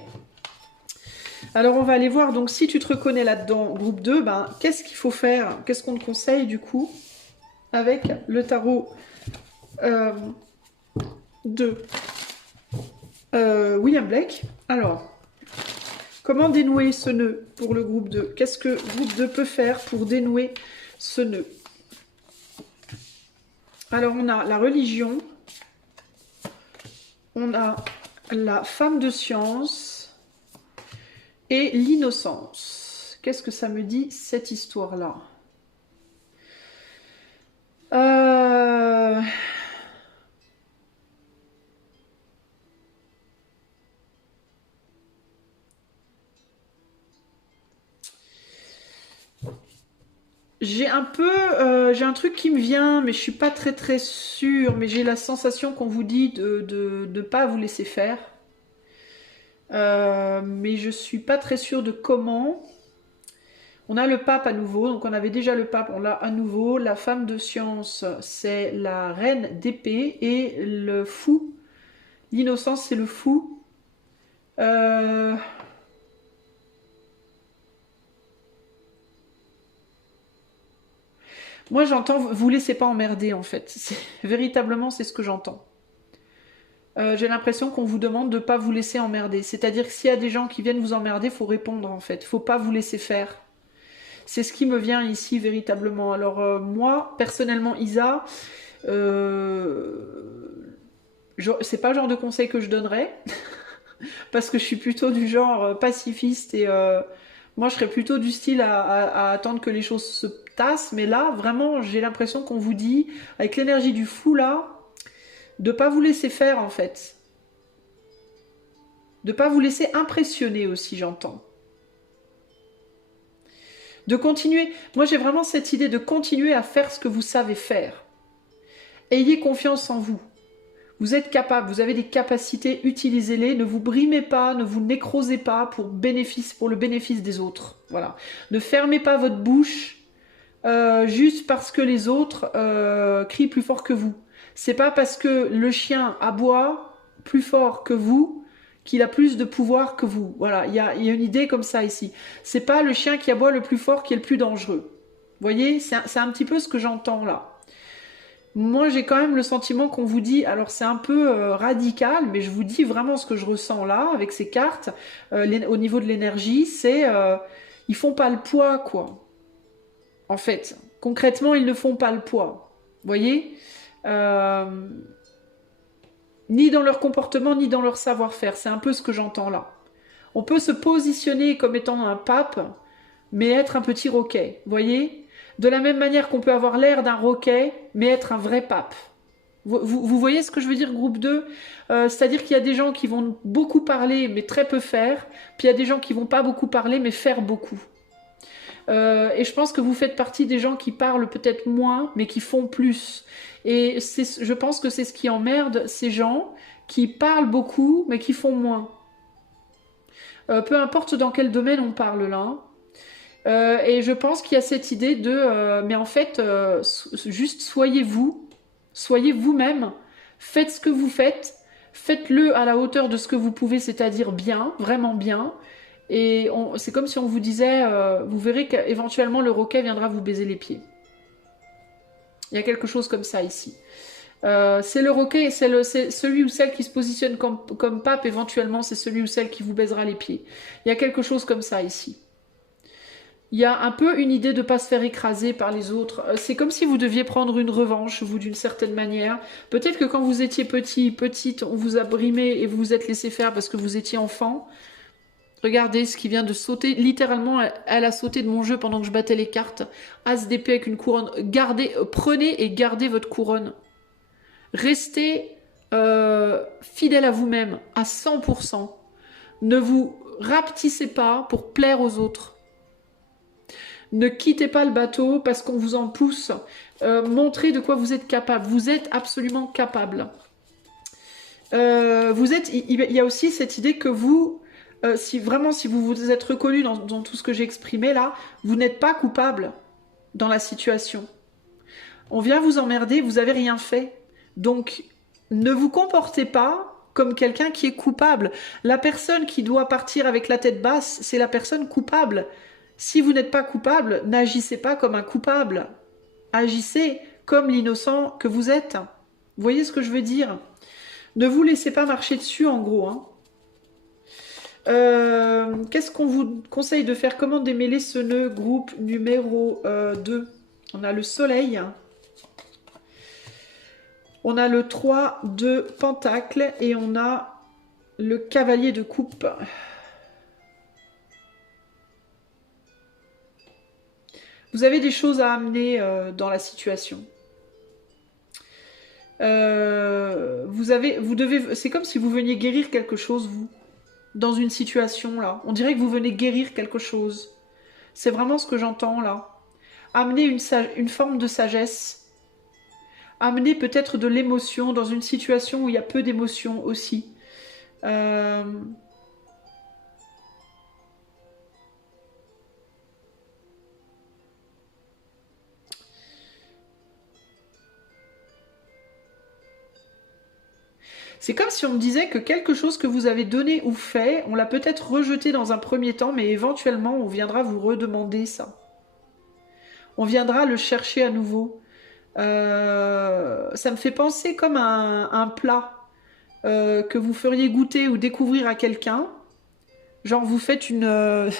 Alors on va aller voir, donc si tu te reconnais là-dedans, groupe 2, ben, qu'est-ce qu'il faut faire? Qu'est-ce qu'on te conseille du coup avec le tarot euh, de William Blake? Alors, comment dénouer ce nœud pour le groupe 2? Qu'est-ce que groupe 2 peut faire pour dénouer ce nœud? Alors on a la religion, on a la femme de science, et l'innocence. Qu'est-ce que ça me dit, cette histoire-là? J'ai un truc qui me vient, mais je suis pas très très sûre, mais j'ai la sensation qu'on vous dit de pas vous laisser faire. Mais je suis pas très sûre de comment. On a le pape à nouveau, donc on avait déjà le pape, on l'a à nouveau. La femme de science, c'est la reine d'épée et le fou. L'innocence, c'est le fou. Euh, Moi, j'entends, vous laissez pas emmerder en fait. Véritablement, c'est ce que j'entends. J'ai l'impression qu'on vous demande de pas vous laisser emmerder. C'est-à-dire que s'il y a des gens qui viennent vous emmerder, faut répondre en fait. Faut pas vous laisser faire. C'est ce qui me vient ici véritablement. Alors moi, personnellement, Isa, c'est pas le genre de conseil que je donnerais parce que je suis plutôt du genre pacifiste et moi je serais plutôt du style à attendre que les choses se tassent. Mais là, vraiment, j'ai l'impression qu'on vous dit avec l'énergie du fou là, de pas vous laisser faire en fait, de pas vous laisser impressionner aussi, j'entends. De continuer. Moi, j'ai vraiment cette idée de continuer à faire ce que vous savez faire. Ayez confiance en vous. Vous êtes capable, vous avez des capacités, utilisez-les. Ne vous brimez pas, ne vous nécrosez pas pour le bénéfice des autres. Voilà. Ne fermez pas votre bouche juste parce que les autres crient plus fort que vous. C'est pas parce que le chien aboie plus fort que vous qu'il a plus de pouvoir que vous. Voilà, il y a une idée comme ça ici. C'est pas le chien qui aboie le plus fort qui est le plus dangereux. Vous voyez, c'est un petit peu ce que j'entends là. Moi, j'ai quand même le sentiment qu'on vous dit, alors c'est un peu radical, mais je vous dis vraiment ce que je ressens là, avec ces cartes, au niveau de l'énergie, c'est ils font pas le poids, quoi. En fait, concrètement, ils ne font pas le poids. Vous voyez ni dans leur comportement, ni dans leur savoir-faire. C'est un peu ce que j'entends là. On peut se positionner comme étant un pape, mais être un petit roquet, voyez? De la même manière qu'on peut avoir l'air d'un roquet, mais être un vrai pape. Vous voyez ce que je veux dire, groupe 2? C'est-à-dire qu'il y a des gens qui vont beaucoup parler, mais très peu faire, puis il y a des gens qui vont pas beaucoup parler, mais faire beaucoup. Et je pense que vous faites partie des gens qui parlent peut-être moins, mais qui font plus. Et je pense que c'est ce qui emmerde ces gens qui parlent beaucoup, mais qui font moins. Peu importe dans quel domaine on parle là. Et je pense qu'il y a cette idée de... mais en fait, juste soyez vous, soyez vous-même, faites ce que vous faites, faites-le à la hauteur de ce que vous pouvez, c'est-à-dire bien, vraiment bien. Et c'est comme si on vous disait, vous verrez qu'éventuellement le roquet viendra vous baiser les pieds. Il y a quelque chose comme ça ici. C'est le roquet, c'est celui ou celle qui se positionne comme pape, éventuellement c'est celui ou celle qui vous baisera les pieds. Il y a quelque chose comme ça ici. Il y a un peu une idée de ne pas se faire écraser par les autres. C'est comme si vous deviez prendre une revanche, vous, d'une certaine manière. Peut-être que quand vous étiez petite, on vous a brimé et vous vous êtes laissé faire parce que vous étiez enfant. Regardez ce qui vient de sauter. Littéralement, elle a sauté de mon jeu pendant que je battais les cartes. As d'épée avec une couronne. Prenez et gardez votre couronne. Restez fidèle à vous-même à 100%. Ne vous rapetissez pas pour plaire aux autres. Ne quittez pas le bateau parce qu'on vous en pousse. Montrez de quoi vous êtes capable. Vous êtes absolument capable. Il y a aussi cette idée que vous, si vous vous êtes reconnu dans tout ce que j'ai exprimé là, vous n'êtes pas coupable dans la situation. On vient vous emmerder, vous n'avez rien fait. Donc, ne vous comportez pas comme quelqu'un qui est coupable. La personne qui doit partir avec la tête basse, c'est la personne coupable. Si vous n'êtes pas coupable, n'agissez pas comme un coupable. Agissez comme l'innocent que vous êtes. Vous voyez ce que je veux dire? Ne vous laissez pas marcher dessus, en gros. Hein. Qu'est-ce qu'on vous conseille de faire? Comment démêler ce nœud? Groupe numéro 2. On a le soleil. On a le 3 de pentacle et on a le cavalier de coupe. Vous avez des choses à amener dans la situation. C'est comme si vous veniez guérir quelque chose, vous, dans une situation là. On dirait que vous venez guérir quelque chose. C'est vraiment ce que j'entends là. Amener une forme de sagesse. Amener peut-être de l'émotion dans une situation où il y a peu d'émotion aussi. C'est comme si on me disait que quelque chose que vous avez donné ou fait, on l'a peut-être rejeté dans un premier temps, mais éventuellement, on viendra vous redemander ça. On viendra le chercher à nouveau. Ça me fait penser comme un plat que vous feriez goûter ou découvrir à quelqu'un. Genre, vous faites une...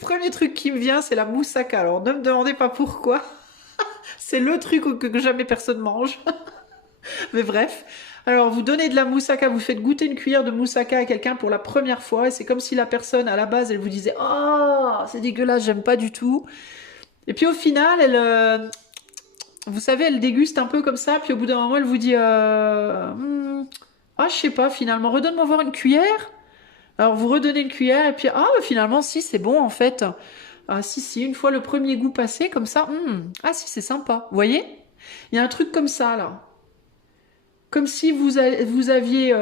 premier truc qui me vient, c'est la moussaka. Alors, ne me demandez pas pourquoi. C'est le truc que jamais personne mange. Mais bref. Alors, vous donnez de la moussaka, vous faites goûter une cuillère de moussaka à quelqu'un pour la première fois, et c'est comme si la personne, à la base, elle vous disait « Oh, c'est dégueulasse, j'aime pas du tout ». Et puis au final, vous savez, elle déguste un peu comme ça, puis au bout d'un moment, elle vous dit Ah, je sais pas, finalement, redonne-moi voir une cuillère ». Alors, vous redonnez une cuillère, et puis « Ah, finalement, si, c'est bon, en fait ». Ah, si, une fois le premier goût passé, comme ça, ah si, c'est sympa. Vous voyez? Il y a un truc comme ça, là. Comme si vous aviez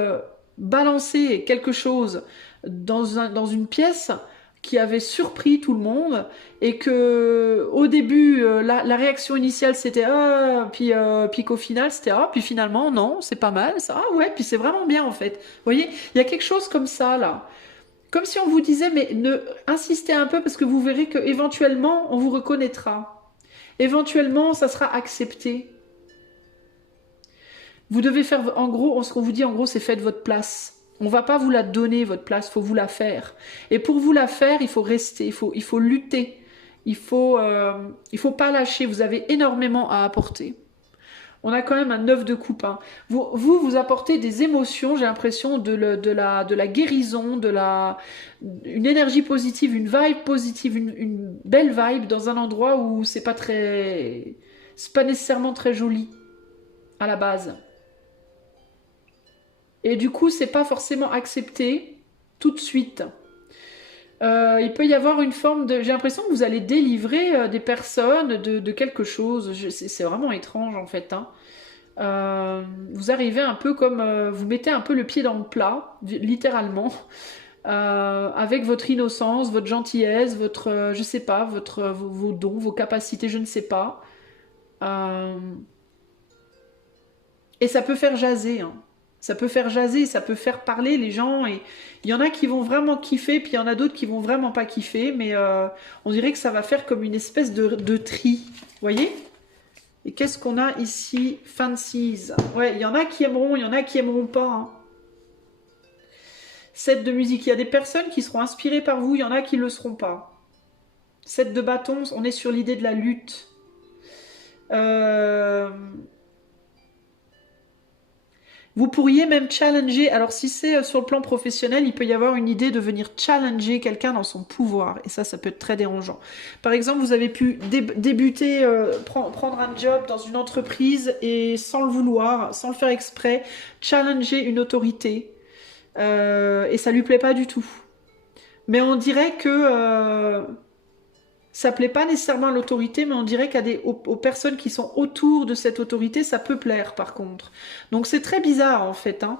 balancé quelque chose dans une pièce qui avait surpris tout le monde et que au début la réaction initiale c'était puis qu'au final c'était puis finalement non, c'est pas mal ça, ouais, puis c'est vraiment bien en fait. Vous voyez, il y a quelque chose comme ça là. Comme si on vous disait mais insistez un peu parce que vous verrez que éventuellement on vous reconnaîtra. Éventuellement ça sera accepté. Vous devez faire, en gros, ce qu'on vous dit en gros, c'est faites votre place. On va pas vous la donner, votre place, il faut vous la faire. Et pour vous la faire, il faut rester, il faut lutter. Il faut pas lâcher, vous avez énormément à apporter. On a quand même un 9 de coupe. Hein. Vous apportez des émotions, j'ai l'impression, de la guérison, une énergie positive, une vibe positive, une belle vibe dans un endroit où c'est pas nécessairement très joli à la base. Et du coup, c'est pas forcément accepté tout de suite. Il peut y avoir une forme de... J'ai l'impression que vous allez délivrer des personnes de quelque chose. C'est vraiment étrange en fait. Hein. Vous arrivez un peu comme... vous mettez un peu le pied dans le plat, littéralement, avec votre innocence, votre gentillesse, je sais pas, vos dons, vos capacités, je ne sais pas. Euh, et ça peut faire jaser. Hein. Ça peut faire jaser, ça peut faire parler les gens. Et il y en a qui vont vraiment kiffer, puis il y en a d'autres qui vont vraiment pas kiffer. Mais on dirait que ça va faire comme une espèce de tri. Vous voyez? Et qu'est-ce qu'on a ici? Fancies. Ouais, il y en a qui aimeront, il y en a qui aimeront pas. Hein. Set de musique. Il y a des personnes qui seront inspirées par vous, il y en a qui ne le seront pas. Set de bâtons, on est sur l'idée de la lutte. Vous pourriez même challenger, alors si c'est sur le plan professionnel, il peut y avoir une idée de venir challenger quelqu'un dans son pouvoir. Et ça peut être très dérangeant. Par exemple, vous avez pu débuter, prendre un job dans une entreprise et sans le vouloir, sans le faire exprès, challenger une autorité. Et ça lui plaît pas du tout. Mais on dirait que ça plaît pas nécessairement à l'autorité, mais on dirait aux personnes qui sont autour de cette autorité, ça peut plaire par contre. Donc c'est très bizarre en fait. Hein.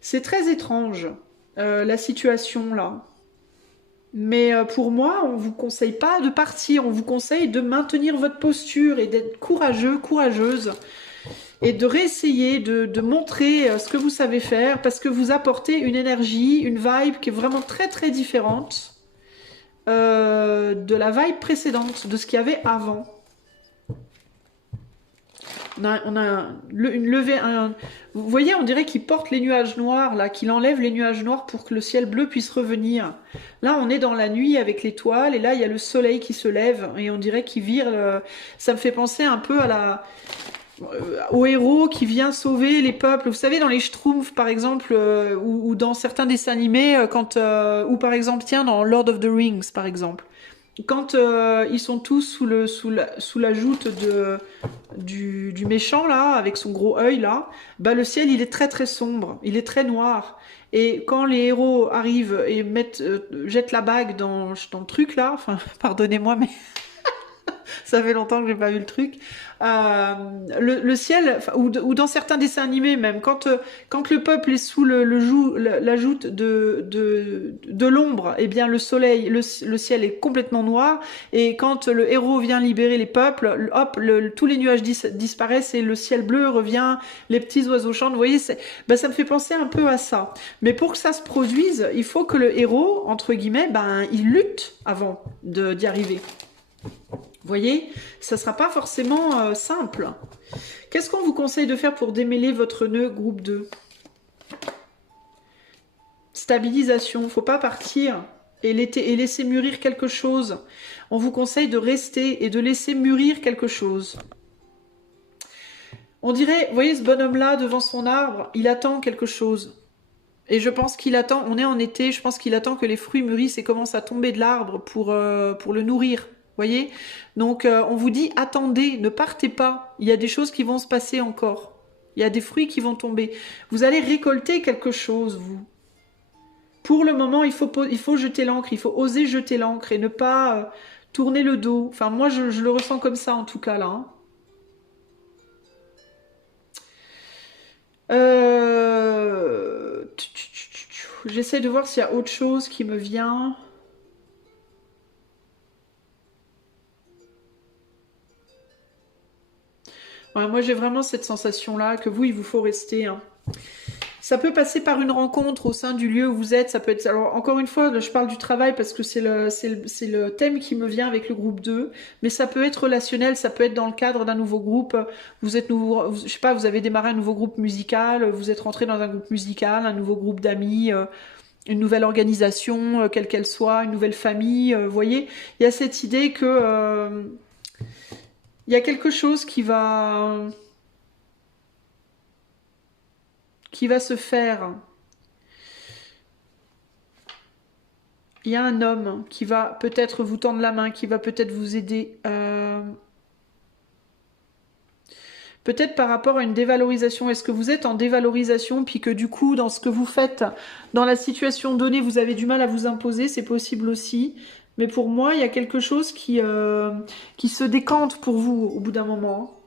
C'est très étrange la situation là. Mais pour moi, on vous conseille pas de partir, on vous conseille de maintenir votre posture et d'être courageux, courageuse et de réessayer de montrer ce que vous savez faire parce que vous apportez une énergie, une vibe qui est vraiment très très différente de la vibe précédente, de ce qu'il y avait avant. On a une levée. Vous voyez, on dirait qu'il porte les nuages noirs, là, qu'il enlève les nuages noirs pour que le ciel bleu puisse revenir. Là, on est dans la nuit avec l'étoile, et là, il y a le soleil qui se lève, et on dirait qu'il vire. Ça me fait penser un peu au héros qui vient sauver les peuples. Vous savez, dans les Schtroumpfs, par exemple, ou dans certains dessins animés, ou par exemple, tiens, dans Lord of the Rings, par exemple. Quand ils sont tous sous la joute du méchant, là, avec son gros œil, là, bah, le ciel, il est très très sombre, il est très noir. Et quand les héros arrivent et jettent la bague dans le truc, là, enfin, pardonnez-moi, mais ça fait longtemps que j'ai pas vu le truc. Le ciel, ou dans certains dessins animés même, quand le peuple est sous la joute de l'ombre, eh bien le soleil, le ciel est complètement noir. Et quand le héros vient libérer les peuples, hop, tous les nuages disparaissent et le ciel bleu revient, les petits oiseaux chantent. Vous voyez, ça me fait penser un peu à ça. Mais pour que ça se produise, il faut que le héros, entre guillemets, il lutte avant d'y arriver. Vous voyez, ça ne sera pas forcément simple. Qu'est-ce qu'on vous conseille de faire pour démêler votre nœud groupe 2? Stabilisation, il ne faut pas partir et laisser mûrir quelque chose. On vous conseille de rester et de laisser mûrir quelque chose. On dirait, vous voyez ce bonhomme-là devant son arbre, il attend quelque chose. Et je pense qu'il attend, on est en été, je pense qu'il attend que les fruits mûrissent et commencent à tomber de l'arbre pour le nourrir. Voyez? Donc on vous dit attendez, ne partez pas. Il y a des choses qui vont se passer encore. Il y a des fruits qui vont tomber. Vous allez récolter quelque chose, vous. Pour le moment, il faut jeter l'encre, il faut oser jeter l'encre et ne pas tourner le dos. Enfin, moi, je le ressens comme ça, en tout cas, là. Hein. J'essaie de voir s'il y a autre chose qui me vient. Ouais, moi, j'ai vraiment cette sensation-là que vous, il vous faut rester. Hein. Ça peut passer par une rencontre au sein du lieu où vous êtes. Ça peut être. Alors, encore une fois, je parle du travail parce que c'est le thème qui me vient avec le groupe 2. Mais ça peut être relationnel, ça peut être dans le cadre d'un nouveau groupe. Vous êtes nouveau, je sais pas, vous avez démarré un nouveau groupe musical, vous êtes rentré dans un groupe musical, un nouveau groupe d'amis, une nouvelle organisation, quelle qu'elle soit, une nouvelle famille. Vous voyez, il y a cette idée que il y a quelque chose qui va qui va se faire. Il y a un homme qui va peut-être vous tendre la main, qui va peut-être vous aider. Peut-être par rapport à une dévalorisation. Est-ce que vous êtes en dévalorisation, puis que du coup, dans ce que vous faites, dans la situation donnée, vous avez du mal à vous imposer? C'est possible aussi. Mais pour moi, il y a quelque chose qui se décante pour vous au bout d'un moment.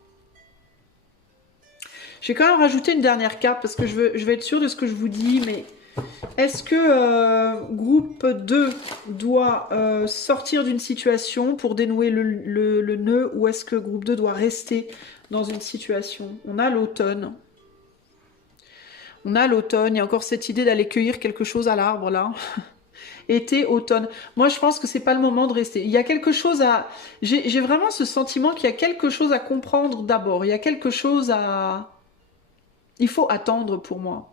Je vais quand même rajouter une dernière carte parce que je vais être sûre de ce que je vous dis, mais est-ce que groupe 2 doit sortir d'une situation pour dénouer le nœud, ou est-ce que groupe 2 doit rester dans une situation? On a l'automne. On a l'automne, il y a encore cette idée d'aller cueillir quelque chose à l'arbre là. Été, automne. Moi, je pense que c'est pas le moment de rester. Il y a quelque chose à... J'ai vraiment ce sentiment qu'il y a quelque chose à comprendre d'abord. Il y a quelque chose à... Il faut attendre pour moi.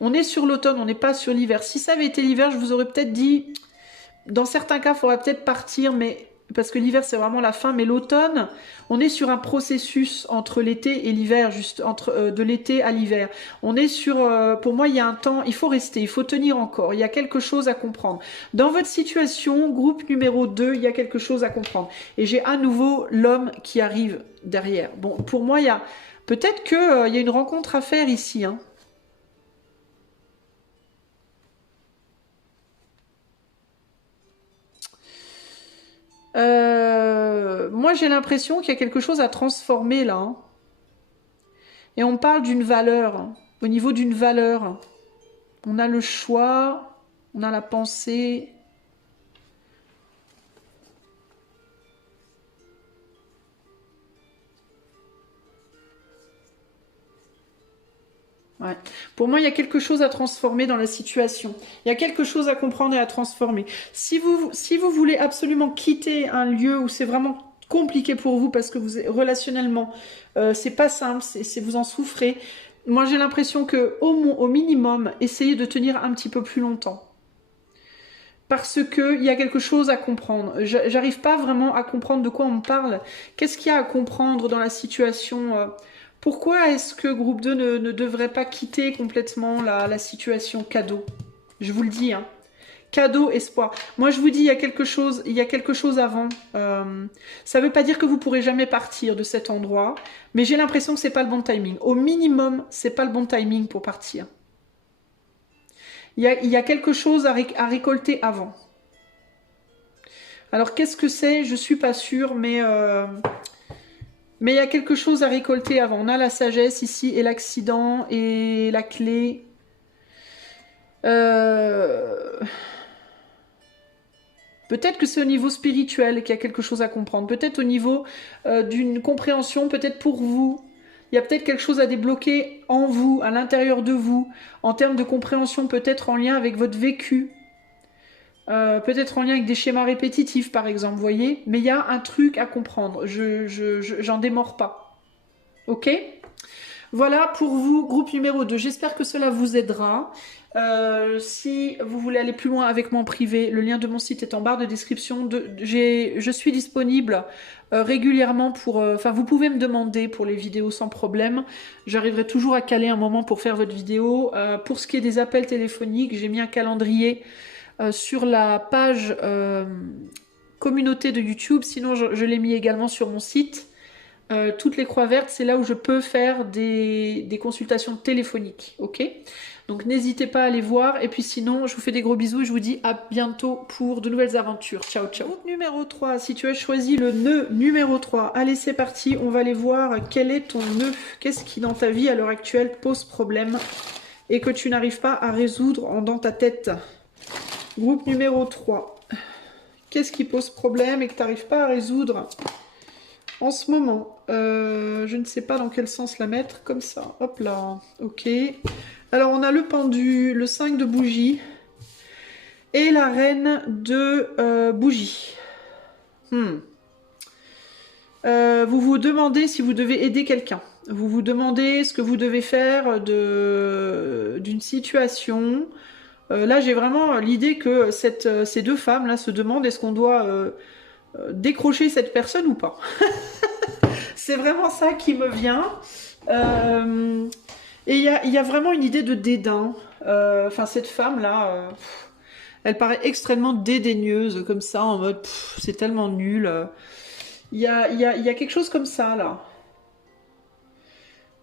On est sur l'automne, on n'est pas sur l'hiver. Si ça avait été l'hiver, je vous aurais peut-être dit... Dans certains cas, il faudrait peut-être partir, mais... Parce que l'hiver, c'est vraiment la fin. Mais l'automne, on est sur un processus entre l'été et l'hiver, juste entre de l'été à l'hiver. On est sur... pour moi, il y a un temps, il faut rester, il faut tenir encore. Il y a quelque chose à comprendre. Dans votre situation, groupe numéro 2, il y a quelque chose à comprendre. Et j'ai à nouveau l'homme qui arrive derrière. Bon, pour moi, il y a... Peut-être qu'il y a une rencontre à faire ici, hein. Moi, j'ai l'impression qu'il y a quelque chose à transformer là, hein. Et on parle d'une valeur, hein. Au niveau d'une valeur. On a le choix, on a la pensée. Ouais. Pour moi, il y a quelque chose à transformer dans la situation. Il y a quelque chose à comprendre et à transformer. Si vous voulez absolument quitter un lieu où c'est vraiment compliqué pour vous parce que vous relationnellement, c'est pas simple, vous en souffrez. Moi, j'ai l'impression que au minimum, essayez de tenir un petit peu plus longtemps. Parce que il y a quelque chose à comprendre. J'arrive pas vraiment à comprendre de quoi on me parle. Qu'est-ce qu'il y a à comprendre dans la situation? Pourquoi est-ce que groupe 2 ne devrait pas quitter complètement la situation cadeau? Je vous le dis, hein. Cadeau, espoir. Moi, je vous dis, il y a quelque chose avant. Ça ne veut pas dire que vous pourrez jamais partir de cet endroit, mais j'ai l'impression que c'est pas le bon timing. Au minimum, c'est pas le bon timing pour partir. Il y a quelque chose à récolter avant. Alors, qu'est-ce que c'est? Je suis pas sûre, mais il y a quelque chose à récolter avant. On a la sagesse ici, et l'accident, et la clé. Peut-être que c'est au niveau spirituel qu'il y a quelque chose à comprendre. Peut-être au niveau d'une compréhension, peut-être pour vous. Il y a peut-être quelque chose à débloquer en vous, à l'intérieur de vous, en termes de compréhension, peut-être en lien avec votre vécu. Peut-être en lien avec des schémas répétitifs, par exemple, vous voyez. Mais il y a un truc à comprendre. J'en démords pas. Ok ? Voilà pour vous, groupe numéro 2. J'espère que cela vous aidera. Si vous voulez aller plus loin avec moi en privé, le lien de mon site est en barre de description. Je suis disponible régulièrement pour... Enfin, vous pouvez me demander pour les vidéos sans problème. J'arriverai toujours à caler un moment pour faire votre vidéo. Pour ce qui est des appels téléphoniques, j'ai mis un calendrier sur la page communauté de YouTube. Sinon, je l'ai mis également sur mon site. Toutes les croix vertes, c'est là où je peux faire des consultations téléphoniques, ok? Donc n'hésitez pas à aller voir, et puis sinon, je vous fais des gros bisous et je vous dis à bientôt pour de nouvelles aventures. Ciao, ciao. Donc, numéro 3, si tu as choisi le nœud numéro 3, allez c'est parti, on va aller voir quel est ton nœud. Qu'est-ce qui dans ta vie à l'heure actuelle pose problème et que tu n'arrives pas à résoudre dans ta tête. Groupe numéro 3, qu'est-ce qui pose problème et que tu n'arrives pas à résoudre en ce moment? Je ne sais pas dans quel sens la mettre, comme ça, hop là, ok. Alors on a le pendu, le 5 de bougies et la reine de bougies. Vous vous demandez si vous devez aider quelqu'un. Vous vous demandez ce que vous devez faire d'une situation. Là j'ai vraiment l'idée que ces deux femmes là se demandent est-ce qu'on doit décrocher cette personne ou pas. C'est vraiment ça qui me vient. Euh, et il y a vraiment une idée de dédain. Enfin, cette femme-là, elle paraît extrêmement dédaigneuse, comme ça, en mode, c'est tellement nul. Il y a quelque chose comme ça, là.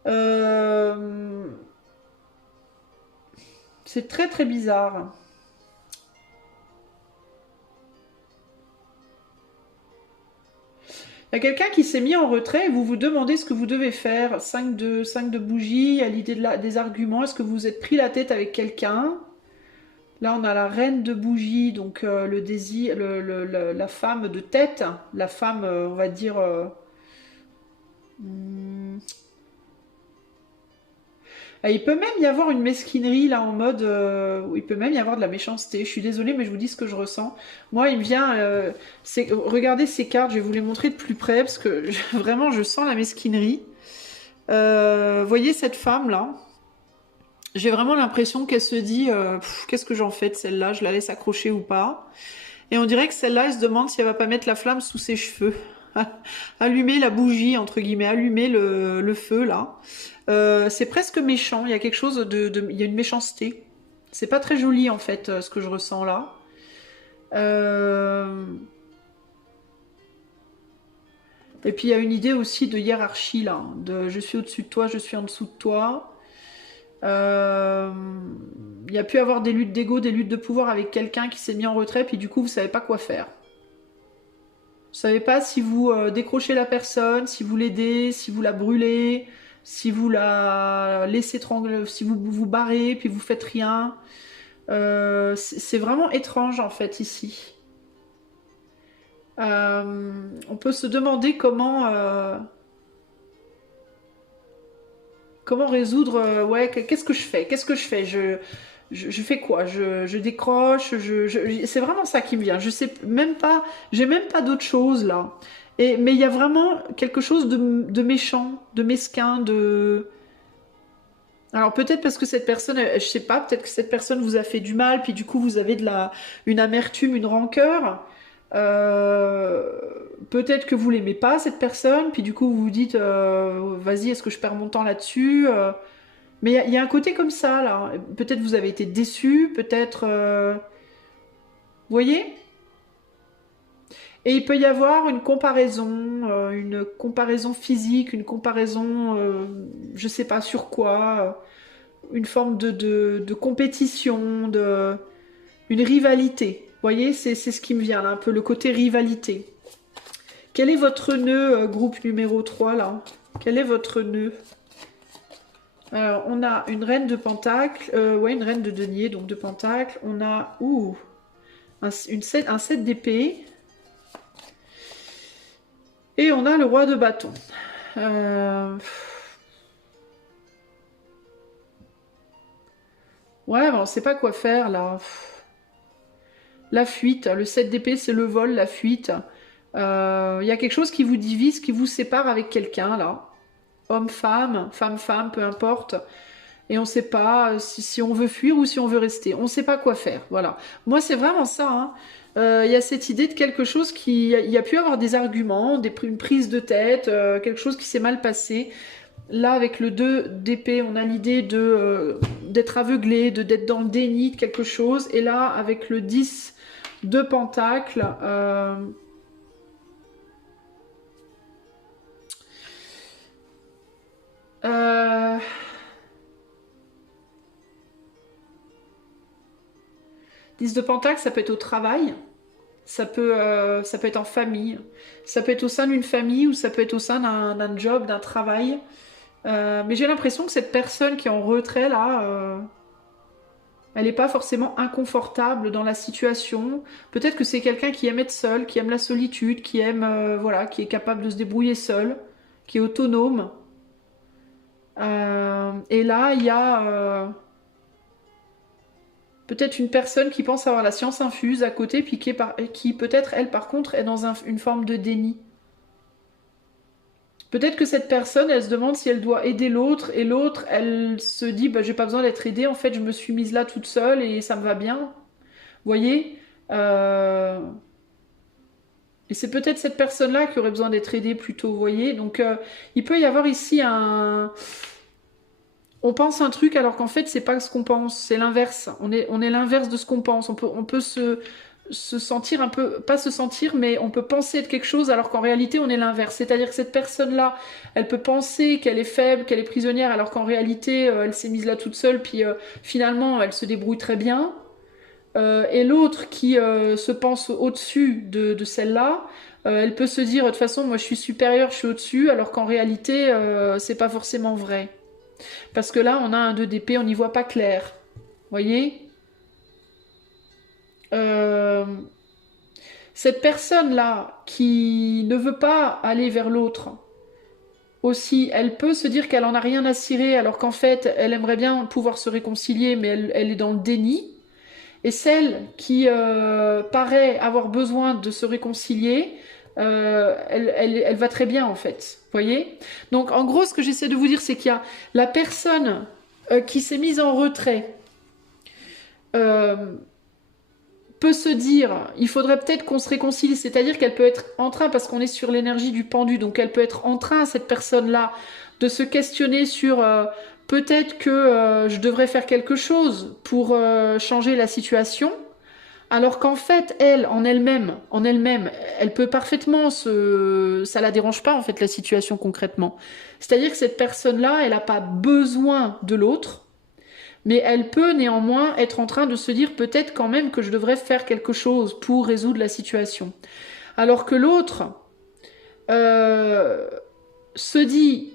Euh, c'est très très bizarre. Il y a quelqu'un qui s'est mis en retrait et vous vous demandez ce que vous devez faire. 5 de bougies, à l'idée des arguments. Est-ce que vous vous êtes pris la tête avec quelqu'un? Là, on a la reine de bougies, donc le désir, la femme de tête. La femme, on va dire. Hmm, il peut même y avoir une mesquinerie là en mode. Il peut même y avoir de la méchanceté. Je suis désolée, mais je vous dis ce que je ressens. Moi, il me vient. Regardez ces cartes, je vais vous les montrer de plus près parce que vraiment, je sens la mesquinerie. Voyez cette femme là. J'ai vraiment l'impression qu'elle se dit qu'est-ce que j'en fais de celle-là? Je la laisse accrocher ou pas? Et on dirait que celle-là, elle se demande si elle va pas mettre la flamme sous ses cheveux. Allumer la bougie, entre guillemets, allumer le feu, là. C'est presque méchant, il y a quelque chose il y a une méchanceté. C'est pas très joli, en fait, ce que je ressens là. Euh, Et puis il y a une idée aussi de hiérarchie, là. De je suis au-dessus de toi, je suis en dessous de toi. Euh, Il y a pu avoir des luttes d'ego, des luttes de pouvoir avec quelqu'un qui s'est mis en retrait, puis du coup, vous savez pas quoi faire. Vous savez pas si vous décrochez la personne, si vous l'aidez, si vous la brûlez, si vous la laissez tranquille, si vous vous barrez puis vous faites rien. C'est vraiment étrange en fait ici. On peut se demander comment résoudre. Ouais, qu'est-ce que je fais? Qu'est-ce que je fais? Je fais quoi? Je décroche. C'est vraiment ça qui me vient. Je sais même pas. J'ai même pas d'autre chose là. Mais il y a vraiment quelque chose de méchant, de mesquin, de. Alors peut-être parce que cette personne, je sais pas, peut-être que cette personne vous a fait du mal, puis du coup vous avez une amertume, une rancœur. Euh, Peut-être que vous l'aimez pas cette personne, puis du coup vous vous dites, vas-y, est-ce que je perds mon temps là-dessus? Mais il y a un côté comme ça, là. Peut-être vous avez été déçu, peut-être. Vous voyez? Et il peut y avoir une comparaison physique, une comparaison, je sais pas sur quoi, une forme de compétition, une rivalité. Vous voyez, c'est ce qui me vient là, un peu le côté rivalité. Quel est votre nœud, groupe numéro 3 là? Quel est votre nœud? Alors, on a une reine de pentacle, ouais, une reine de denier, donc de pentacle. On a, un 7 d'épée. Et on a le roi de bâton. Euh, Ouais, on sait pas quoi faire là. La fuite, le 7 d'épée, c'est le vol, la fuite. Il y a quelque chose qui vous divise, qui vous sépare avec quelqu'un là. Homme-femme, femme-femme, peu importe. Et on ne sait pas si on veut fuir ou si on veut rester. On ne sait pas quoi faire. Voilà. Moi, c'est vraiment ça. Hein. Il y a cette idée de quelque chose il y a pu avoir des arguments, une prise de tête, quelque chose qui s'est mal passé. Là, avec le 2 d'épée, on a l'idée d'être aveuglé, d'être dans le déni de quelque chose. Et là, avec le 10 de pentacle, euh, 10 de pentacle, ça peut être au travail. Ça peut être en famille, ça peut être au sein d'une famille ou ça peut être au sein d'un job, d'un travail. Mais j'ai l'impression que cette personne qui est en retrait là, elle n'est pas forcément inconfortable dans la situation. Peut-être que c'est quelqu'un qui aime être seul, qui aime la solitude, qui aime voilà, qui est capable de se débrouiller seul, qui est autonome. Et là, il y a peut-être une personne qui pense avoir la science infuse à côté, puis qui peut-être, elle, par contre, est dans une forme de déni. Peut-être que cette personne, elle se demande si elle doit aider l'autre, et l'autre, elle se dit, bah, j'ai pas besoin d'être aidée, en fait, je me suis mise là toute seule et ça me va bien. Vous voyez? Euh, Et c'est peut-être cette personne-là qui aurait besoin d'être aidée plutôt, vous voyez. Donc, il peut y avoir ici un... On pense un truc alors qu'en fait, c'est pas ce qu'on pense, c'est l'inverse. On est l'inverse de ce qu'on pense. On peut se sentir un peu, pas se sentir, mais on peut penser être quelque chose alors qu'en réalité, on est l'inverse. C'est-à-dire que cette personne-là, elle peut penser qu'elle est faible, qu'elle est prisonnière, alors qu'en réalité, elle s'est mise là toute seule, puis finalement, elle se débrouille très bien. Et l'autre qui se pense au-dessus de celle-là, elle peut se dire de toute façon moi je suis supérieure, je suis au-dessus, alors qu'en réalité c'est pas forcément vrai. Parce que là on a un 2 d'épée, on n'y voit pas clair. Voyez. Euh, Cette personne-là qui ne veut pas aller vers l'autre, aussi, elle peut se dire qu'elle en a rien à cirer, alors qu'en fait elle aimerait bien pouvoir se réconcilier, mais elle est dans le déni. Et celle qui paraît avoir besoin de se réconcilier, elle va très bien en fait. Vous voyez. Donc en gros, ce que j'essaie de vous dire, c'est qu'il y a la personne qui s'est mise en retrait, euh, peut se dire, il faudrait peut-être qu'on se réconcilie, c'est-à-dire qu'elle peut être en train, parce qu'on est sur l'énergie du pendu, donc elle peut être en train, cette personne-là, de se questionner sur peut-être que je devrais faire quelque chose pour changer la situation. Alors qu'en fait, elle, en elle-même, elle peut parfaitement ça la dérange pas en fait la situation concrètement. C'est-à-dire que cette personne-là, elle n'a pas besoin de l'autre, mais elle peut néanmoins être en train de se dire peut-être quand même que je devrais faire quelque chose pour résoudre la situation. Alors que l'autre euh, se dit,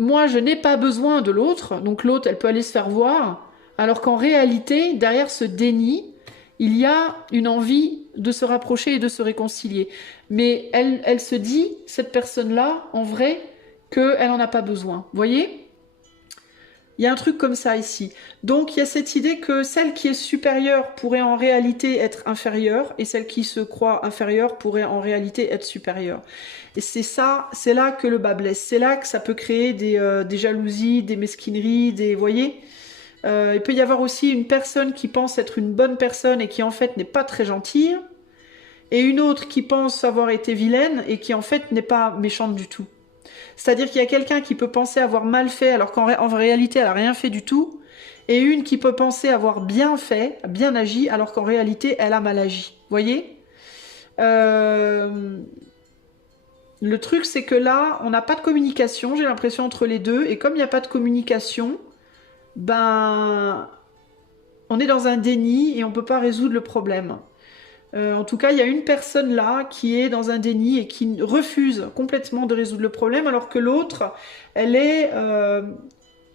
moi je n'ai pas besoin de l'autre, donc l'autre elle peut aller se faire voir, alors qu'en réalité, derrière ce déni, il y a une envie de se rapprocher et de se réconcilier. Mais elle se dit, cette personne-là, en vrai, qu'elle n'en a pas besoin. Vous voyez? Il y a un truc comme ça ici. Donc il y a cette idée que celle qui est supérieure pourrait en réalité être inférieure et celle qui se croit inférieure pourrait en réalité être supérieure. Et c'est ça, c'est là que le bas blesse. C'est là que ça peut créer des jalousies, des mesquineries, des... Vous voyez. Il peut y avoir aussi une personne qui pense être une bonne personne et qui en fait n'est pas très gentille, et une autre qui pense avoir été vilaine et qui en fait n'est pas méchante du tout. C'est-à-dire qu'il y a quelqu'un qui peut penser avoir mal fait alors qu'en réalité elle a rien fait du tout, et une qui peut penser avoir bien fait, bien agi, alors qu'en réalité elle a mal agi. Vous voyez. Le truc c'est que là on n'a pas de communication, j'ai l'impression entre les deux, et comme il n'y a pas de communication, ben on est dans un déni et on ne peut pas résoudre le problème. En tout cas, il y a une personne là qui est dans un déni et qui refuse complètement de résoudre le problème, alors que l'autre, elle est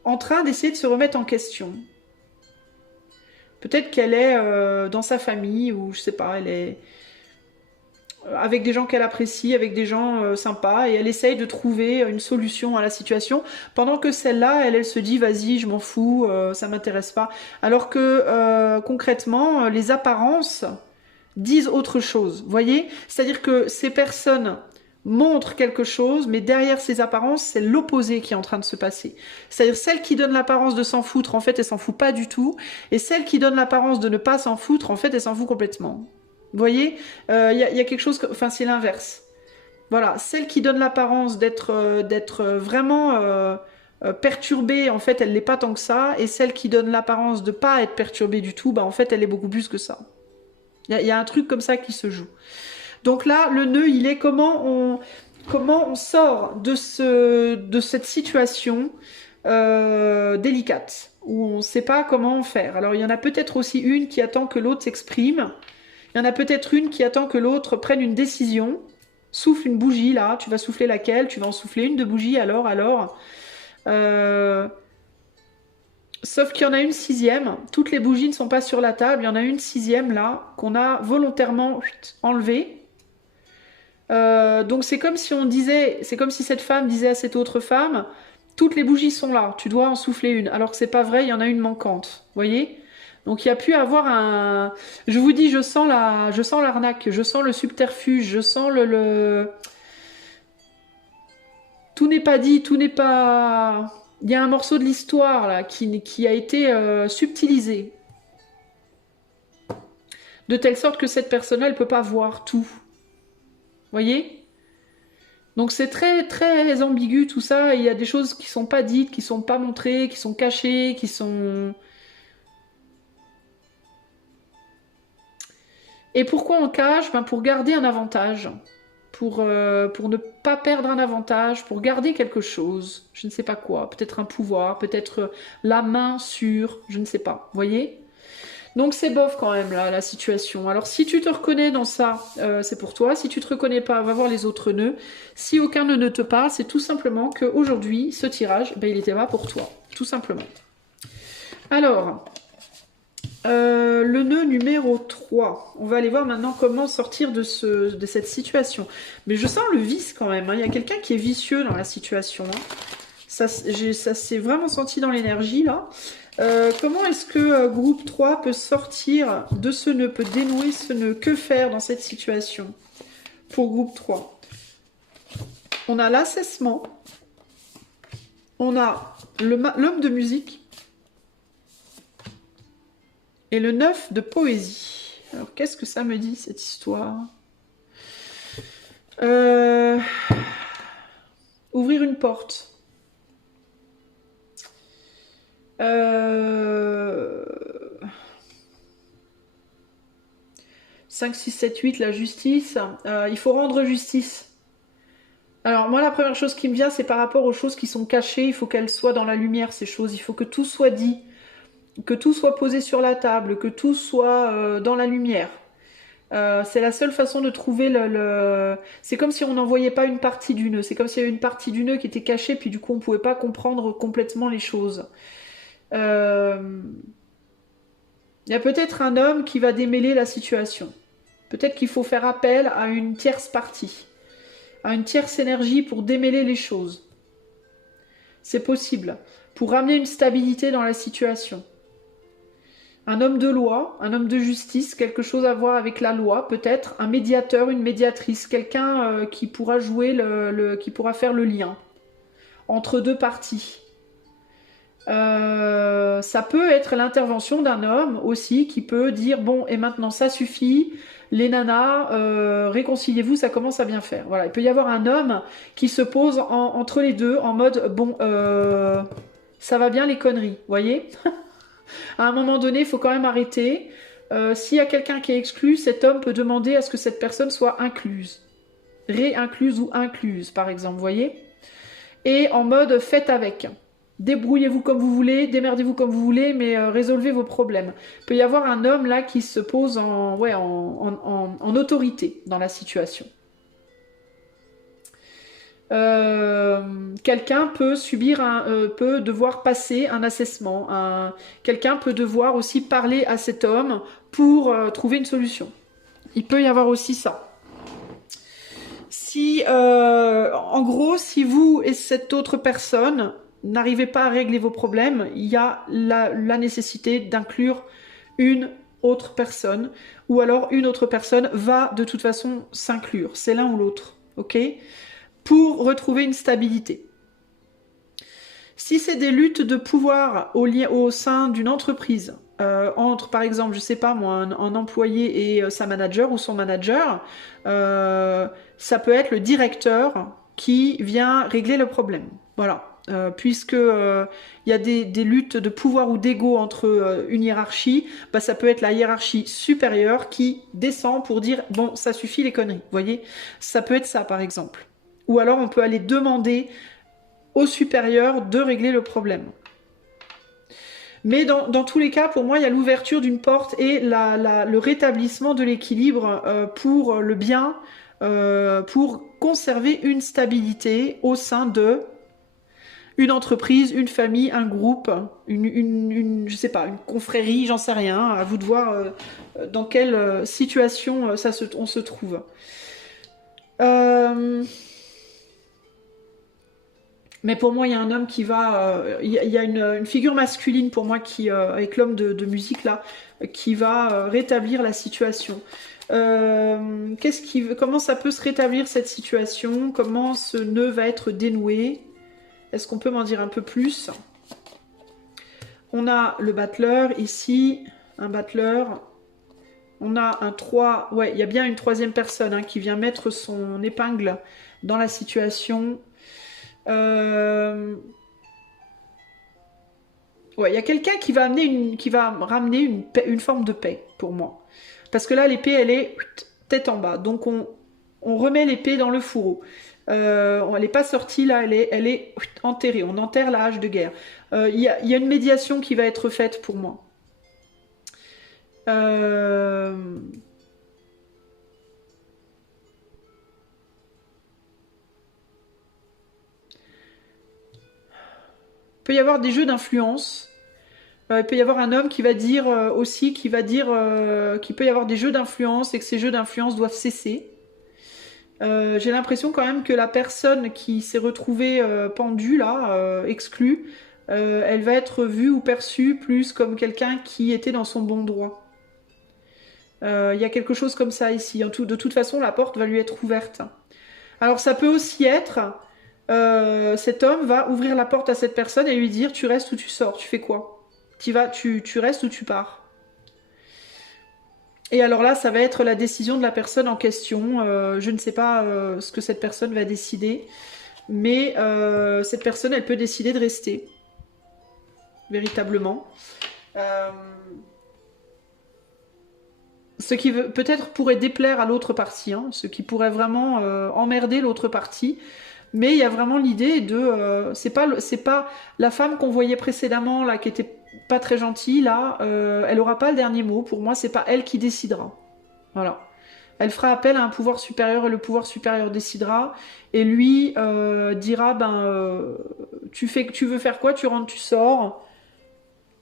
en train d'essayer de se remettre en question. Peut-être qu'elle est dans sa famille, ou je sais pas, elle est avec des gens qu'elle apprécie, avec des gens sympas, et elle essaye de trouver une solution à la situation, pendant que celle-là, elle se dit, vas-y, je m'en fous, ça m'intéresse pas. Alors que concrètement, les apparences disent autre chose, vous voyez. C'est-à-dire que ces personnes montrent quelque chose, mais derrière ces apparences, c'est l'opposé qui est en train de se passer. C'est-à-dire celle qui donne l'apparence de s'en foutre, en fait, elle s'en fout pas du tout, et celle qui donne l'apparence de ne pas s'en foutre, en fait, elle s'en fout complètement. Vous voyez, y a quelque chose, enfin, c'est l'inverse. Voilà, celle qui donne l'apparence d'être vraiment perturbée, en fait, elle l'est pas tant que ça, et celle qui donne l'apparence de pas être perturbée du tout, bah en fait, elle est beaucoup plus que ça. Il y a un truc comme ça qui se joue. Donc là, le nœud, il est comment on sort de cette situation délicate, où on ne sait pas comment faire. Alors il y en a peut-être aussi une qui attend que l'autre s'exprime. Il y en a peut-être une qui attend que l'autre prenne une décision. Souffle une bougie, là. Tu vas souffler laquelle? Tu vas en souffler une de bougie, alors. Sauf qu'il y en a une sixième. Toutes les bougies ne sont pas sur la table. Il y en a une sixième, là, qu'on a volontairement enlevée. Donc c'est comme si on disait, c'est comme si cette femme disait à cette autre femme, toutes les bougies sont là, tu dois en souffler une. Alors que c'est pas vrai, il y en a une manquante. Vous voyez? Donc il y a pu avoir un. Je vous dis, je sens l'arnaque, je sens le subterfuge, je sens tout n'est pas dit, tout n'est pas. Il y a un morceau de l'histoire là qui a été subtilisé de telle sorte que cette personne-là, elle peut pas voir tout. Voyez? Donc c'est très très ambigu tout ça. Il y a des choses qui sont pas dites, qui sont pas montrées, qui sont cachées, qui sont... Et pourquoi on cache? Ben pour garder un avantage. Pour ne pas perdre un avantage, pour garder quelque chose. Je ne sais pas quoi. Peut-être un pouvoir, peut-être la main sur... Je ne sais pas. Voyez? Donc c'est bof quand même là, la situation. Alors si tu te reconnais dans ça, c'est pour toi. Si tu te reconnais pas, va voir les autres nœuds. Si aucun nœud ne te parle, c'est tout simplement qu'aujourd'hui, ce tirage, ben, il était pas pour toi. Tout simplement. Alors, le nœud numéro 3. On va aller voir maintenant comment sortir de cette situation. Mais je sens le vice quand même. Hein. Il y a quelqu'un qui est vicieux dans la situation. Hein. Ça s'est vraiment senti dans l'énergie là. Comment est-ce que groupe 3 peut sortir de ce nœud, peut dénouer ce nœud? Que faire dans cette situation pour groupe 3? On a l'assèsement, on a l'homme de musique et le 9 de poésie. Alors qu'est-ce que ça me dit cette histoire? Ouvrir une porte. 5, 6, 7, 8, la justice. Il faut rendre justice. Alors moi, la première chose qui me vient, c'est par rapport aux choses qui sont cachées. Il faut qu'elles soient dans la lumière, ces choses. Il faut que tout soit dit, que tout soit posé sur la table, que tout soit dans la lumière. C'est la seule façon de trouver C'est comme si on n'en voyait pas une partie du nœud. C'est comme s'il y avait une partie du nœud qui était cachée, puis du coup, on ne pouvait pas comprendre complètement les choses. Il y a peut-être un homme qui va démêler la situation. Peut-être qu'il faut faire appel à une tierce partie, à une tierce énergie pour démêler les choses. C'est possible. Pour ramener une stabilité dans la situation. Un homme de loi, un homme de justice, quelque chose à voir avec la loi, peut-être un médiateur, une médiatrice, quelqu'un qui pourra jouer qui pourra faire le lien entre deux parties. Ça peut être l'intervention d'un homme aussi qui peut dire bon et maintenant ça suffit, les nanas, réconciliez-vous, ça commence à bien faire. Voilà, il peut y avoir un homme qui se pose entre les deux en mode bon, ça va bien les conneries, voyez. À un moment donné, il faut quand même arrêter. S'il y a quelqu'un qui est exclu, cet homme peut demander à ce que cette personne soit incluse, réincluse ou incluse, par exemple, voyez. Et en mode faites avec. Débrouillez-vous comme vous voulez, démerdez-vous comme vous voulez, mais résolvez vos problèmes. Il peut y avoir un homme là qui se pose en autorité dans la situation. Quelqu'un peut peut devoir passer un assessment. Quelqu'un peut devoir aussi parler à cet homme pour trouver une solution. Il peut y avoir aussi ça. Si, en gros, si vous et cette autre personne n'arrivez pas à régler vos problèmes, il y a la nécessité d'inclure une autre personne, ou alors une autre personne va de toute façon s'inclure. C'est l'un ou l'autre, ok? Pour retrouver une stabilité. Si c'est des luttes de pouvoir au sein d'une entreprise, entre par exemple, je sais pas moi, un employé et sa manager ou son manager, ça peut être le directeur qui vient régler le problème. Voilà. Puisque y a des luttes de pouvoir ou d'ego entre une hiérarchie, bah, ça peut être la hiérarchie supérieure qui descend pour dire bon, ça suffit les conneries, vous voyez, ça peut être ça par exemple. Ou alors on peut aller demander au supérieur de régler le problème. Mais dans tous les cas, pour moi, il y a l'ouverture d'une porte et le rétablissement de l'équilibre pour le bien, pour conserver une stabilité au sein de une entreprise, une famille, un groupe, je sais pas, une confrérie, j'en sais rien. À vous de voir dans quelle situation on se trouve. Mais pour moi, il y a un homme qui va... Il y a une figure masculine pour moi qui, avec l'homme de musique là, qui va rétablir la situation. Comment ça peut se rétablir cette situation? Comment ce nœud va être dénoué? Est-ce qu'on peut m'en dire un peu plus? On a le battleur ici, un battleur. on a un 3. Ouais, il y a bien une troisième personne hein, qui vient mettre son épingle dans la situation. Ouais, il y a quelqu'un qui va qui va ramener une forme de paix pour moi. Parce que là, l'épée, elle est tête en bas. Donc on remet l'épée dans le fourreau. Elle n'est pas sortie là, elle est enterrée. On enterre la hache de guerre. Il y a une médiation qui va être faite pour moi. Il peut y avoir des jeux d'influence. Il peut y avoir un homme qui va dire aussi, qui va dire qu'il peut y avoir des jeux d'influence et que ces jeux d'influence doivent cesser. J'ai l'impression quand même que la personne qui s'est retrouvée pendue là, exclue, elle va être vue ou perçue plus comme quelqu'un qui était dans son bon droit. Il y a quelque chose comme ça ici. De toute façon, la porte va lui être ouverte. Alors ça peut aussi être, cet homme va ouvrir la porte à cette personne et lui dire tu restes ou tu sors, tu fais quoi? Tu restes ou tu pars? Et alors là, ça va être la décision de la personne en question. Je ne sais pas ce que cette personne va décider, mais cette personne, elle peut décider de rester, véritablement. Ce qui peut-être pourrait déplaire à l'autre partie, hein, ce qui pourrait vraiment emmerder l'autre partie. Mais il y a vraiment l'idée de... c'est pas la femme qu'on voyait précédemment, là, qui était pas très gentille, là, elle aura pas le dernier mot. Pour moi, c'est pas elle qui décidera. Voilà. Elle fera appel à un pouvoir supérieur et le pouvoir supérieur décidera. Et lui dira, tu veux faire quoi? Tu rentres, tu sors.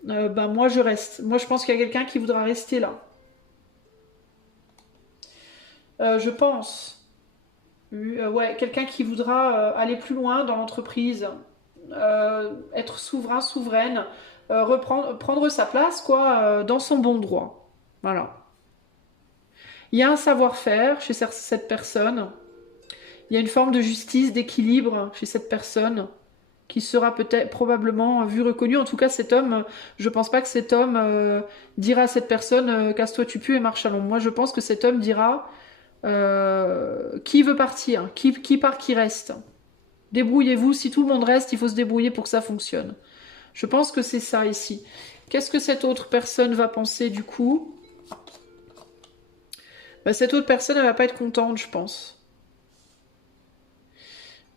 Moi, je reste. Moi, je pense qu'il y a quelqu'un qui voudra rester là. Je pense. Ouais, quelqu'un qui voudra aller plus loin dans l'entreprise, être souverain, souveraine, prendre sa place, quoi, dans son bon droit. Voilà. Il y a un savoir-faire chez cette personne. Il y a une forme de justice, d'équilibre chez cette personne qui sera peut-être probablement vue, reconnue. En tout cas, cet homme, je pense pas que cet homme dira à cette personne casse-toi tu pues et marche à l'ombre. Moi, je pense que cet homme dira qui veut partir, qui part, qui reste. Débrouillez-vous, si tout le monde reste, il faut se débrouiller pour que ça fonctionne. Je pense que c'est ça ici. Qu'est-ce que cette autre personne va penser du coup? Cette autre personne, elle va pas être contente, je pense.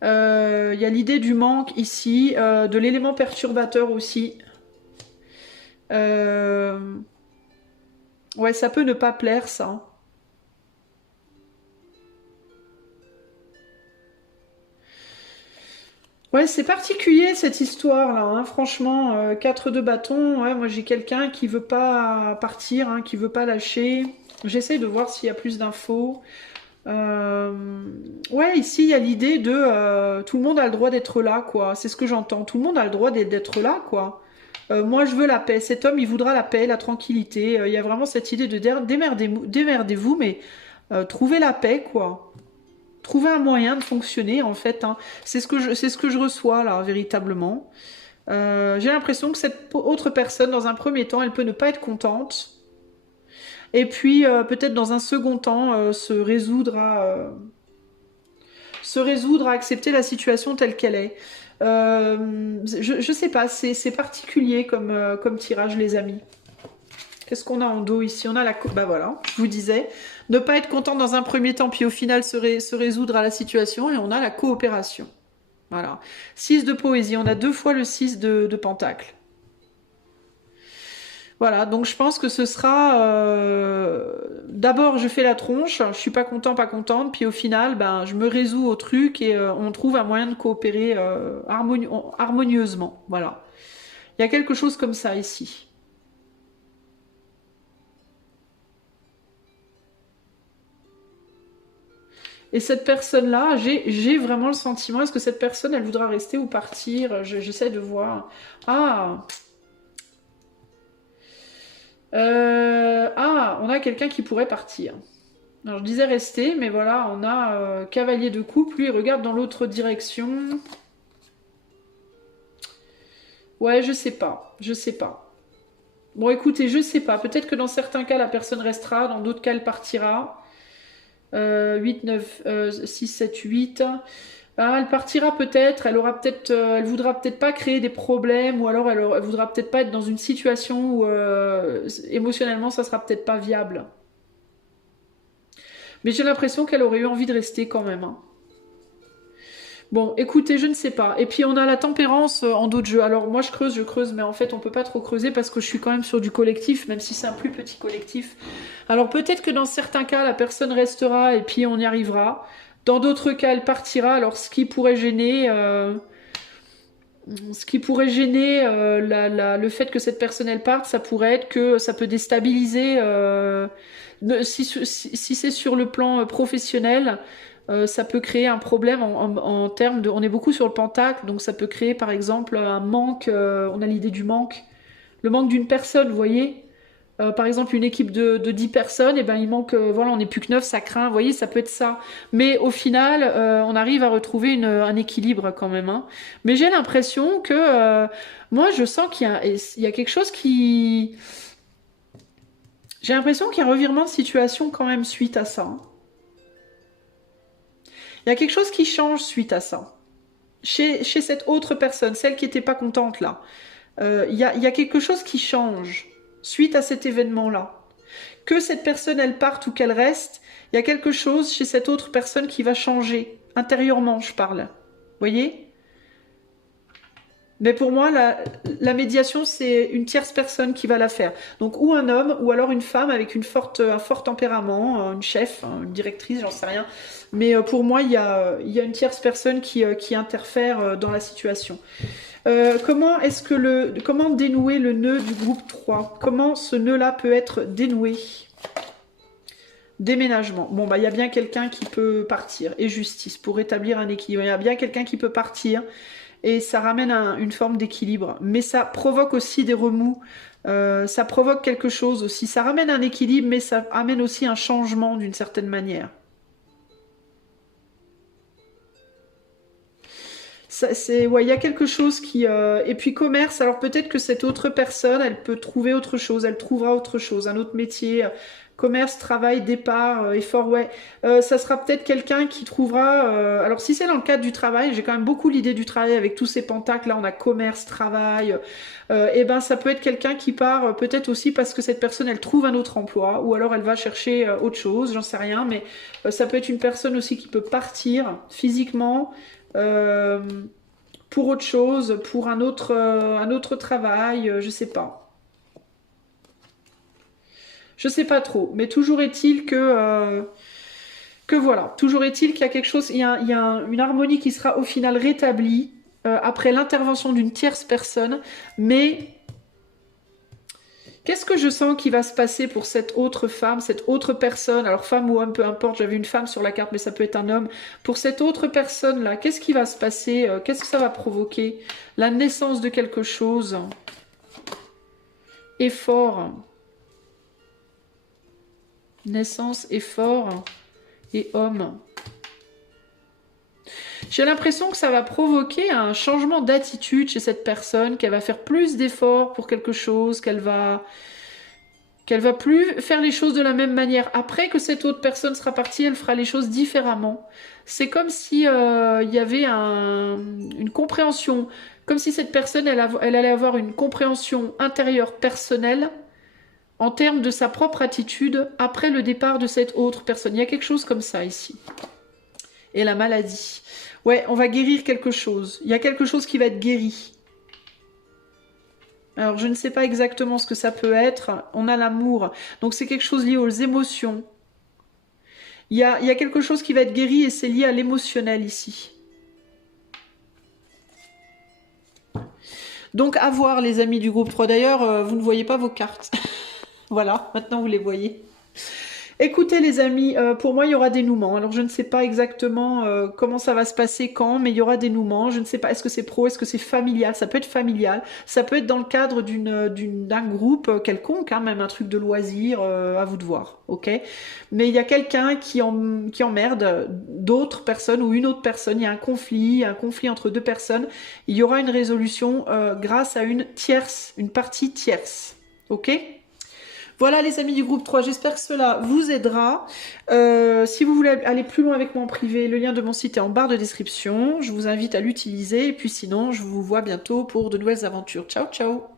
Il y a l'idée du manque ici, de l'élément perturbateur aussi. Ouais, ça peut ne pas plaire, ça. Ouais, c'est particulier cette histoire-là, hein. Franchement, 4 de bâton, ouais, moi j'ai quelqu'un qui veut pas partir, hein, qui veut pas lâcher. J'essaye de voir s'il y a plus d'infos. Euh, Ouais, ici il y a l'idée de tout le monde a le droit d'être là, quoi. C'est ce que j'entends. Tout le monde a le droit d'être là, quoi. Moi je veux la paix. Cet homme il voudra la paix, la tranquillité. Il y a vraiment cette idée de démerdez-vous, mais trouvez la paix, quoi. Trouver un moyen de fonctionner en fait, hein. C'est ce que je reçois là véritablement. J'ai l'impression que cette autre personne dans un premier temps elle peut ne pas être contente et puis peut-être dans un second temps se résoudre à accepter la situation telle qu'elle est. Je sais pas, c'est particulier comme tirage les amis. Qu'est-ce qu'on a en dos ici? On a bah voilà, je vous disais, ne pas être content dans un premier temps, puis au final se résoudre à la situation, et on a la coopération. Voilà. 6 de poésie, on a 2 fois le 6 de pentacle. Voilà, donc je pense que ce sera... d'abord, je fais la tronche, je suis pas content, pas contente, puis au final, je me résous au truc et on trouve un moyen de coopérer harmonieusement. Voilà. Il y a quelque chose comme ça ici. Et cette personne-là, j'ai vraiment le sentiment, est-ce que cette personne, elle voudra rester ou partir? J'essaie de voir. On a quelqu'un qui pourrait partir. Alors je disais rester, mais voilà, on a cavalier de coupe, lui il regarde dans l'autre direction. Ouais, je sais pas. Bon, écoutez, je sais pas. Peut-être que dans certains cas, la personne restera, dans d'autres cas, elle partira. 8, 9, 6, 7, 8. Ah, elle partira peut-être, elle aura peut-être, elle voudra peut-être pas créer des problèmes, ou alors elle voudra peut-être pas être dans une situation où émotionnellement ça sera peut-être pas viable. Mais j'ai l'impression qu'elle aurait eu envie de rester quand même, hein. Bon, écoutez, je ne sais pas. Et puis on a la tempérance en d'autres jeux. Alors moi je creuse, mais en fait on peut pas trop creuser parce que je suis quand même sur du collectif, même si c'est un plus petit collectif. Alors peut-être que dans certains cas la personne restera et puis on y arrivera. Dans d'autres cas elle partira. Alors ce qui pourrait gêner le fait que cette personne elle parte, ça pourrait être que ça peut déstabiliser. Si c'est sur le plan professionnel, ça peut créer un problème en termes de. On est beaucoup sur le pentacle, donc ça peut créer par exemple un manque. On a l'idée du manque, le manque d'une personne, vous voyez. Par exemple, une équipe de 10 personnes, et ben il manque, voilà, on n'est plus que 9, ça craint, vous voyez, ça peut être ça. Mais au final, on arrive à retrouver un équilibre quand même, hein. Mais j'ai l'impression que, moi, je sens il y a quelque chose qui. J'ai l'impression qu'il y a un revirement de situation quand même suite à ça, hein. Il y a quelque chose qui change suite à ça. Chez cette autre personne, celle qui n'était pas contente là, il y a quelque chose qui change suite à cet événement-là. Que cette personne elle parte ou qu'elle reste, il y a quelque chose chez cette autre personne qui va changer. Intérieurement, je parle. Vous voyez? Mais pour moi, la médiation, c'est une tierce personne qui va la faire. Donc, ou un homme, ou alors une femme avec un fort tempérament, une chef, une directrice, j'en sais rien. Mais pour moi, il y a une tierce personne qui interfère dans la situation. Comment dénouer le nœud du groupe 3? Comment ce nœud-là peut être dénoué? Déménagement. Bon, bah, il y a bien quelqu'un qui peut partir. Et justice, pour rétablir un équilibre. Il y a bien quelqu'un qui peut partir. Et ça ramène une forme d'équilibre. Mais ça provoque aussi des remous. Ça provoque quelque chose aussi. Ça ramène un équilibre, mais ça amène aussi un changement d'une certaine manière. Ouais, il y a quelque chose qui et puis commerce. Alors peut-être que cette autre personne, elle peut trouver autre chose, elle trouvera autre chose, un autre métier. Commerce, travail, départ, effort, ouais. Ça sera peut-être quelqu'un qui trouvera. Alors si c'est dans le cadre du travail, j'ai quand même beaucoup l'idée du travail avec tous ces pentacles. Là, on a commerce, travail. Et ben ça peut être quelqu'un qui part peut-être aussi parce que cette personne, elle trouve un autre emploi, ou alors elle va chercher autre chose. J'en sais rien, mais ça peut être une personne aussi qui peut partir physiquement euh, pour autre chose, pour un autre travail, je sais pas. Je sais pas trop, mais toujours est-il que voilà, toujours est-il qu'il y a quelque chose, il y a une harmonie qui sera au final rétablie après l'intervention d'une tierce personne, mais qu'est-ce que je sens qui va se passer pour cette autre femme, cette autre personne, alors femme ou homme, peu importe, j'avais une femme sur la carte, mais ça peut être un homme. Pour cette autre personne-là, qu'est-ce qui va se passer? Qu'est-ce que ça va provoquer? La naissance de quelque chose. Effort. Naissance, effort et homme. J'ai l'impression que ça va provoquer un changement d'attitude chez cette personne, qu'elle va faire plus d'efforts pour quelque chose, qu'elle va plus faire les choses de la même manière. Après que cette autre personne sera partie, elle fera les choses différemment. C'est comme si il y avait une compréhension, comme si cette personne, elle allait avoir une compréhension intérieure personnelle en termes de sa propre attitude après le départ de cette autre personne. Il y a quelque chose comme ça ici. Et la maladie. Ouais, on va guérir quelque chose. Il y a quelque chose qui va être guéri. Alors, je ne sais pas exactement ce que ça peut être. On a l'amour. Donc, c'est quelque chose lié aux émotions. Il y a quelque chose qui va être guéri et c'est lié à l'émotionnel ici. Donc, à voir, les amis du groupe 3. D'ailleurs, vous ne voyez pas vos cartes. Voilà, maintenant vous les voyez. Écoutez les amis, pour moi il y aura des nouements. Alors je ne sais pas exactement comment ça va se passer, quand, mais il y aura des nouements. Je ne sais pas, est-ce que c'est pro, est-ce que c'est familial? Ça peut être familial, ça peut être dans le cadre d'un groupe quelconque, hein, même un truc de loisir, à vous de voir, ok? Mais il y a quelqu'un qui emmerde d'autres personnes ou une autre personne, il y a un conflit entre deux personnes. Il y aura une résolution grâce à une tierce, une partie tierce. Ok? Voilà les amis du groupe 3, j'espère que cela vous aidera. Si vous voulez aller plus loin avec moi en privé, le lien de mon site est en barre de description. Je vous invite à l'utiliser et puis sinon, je vous vois bientôt pour de nouvelles aventures. Ciao, ciao!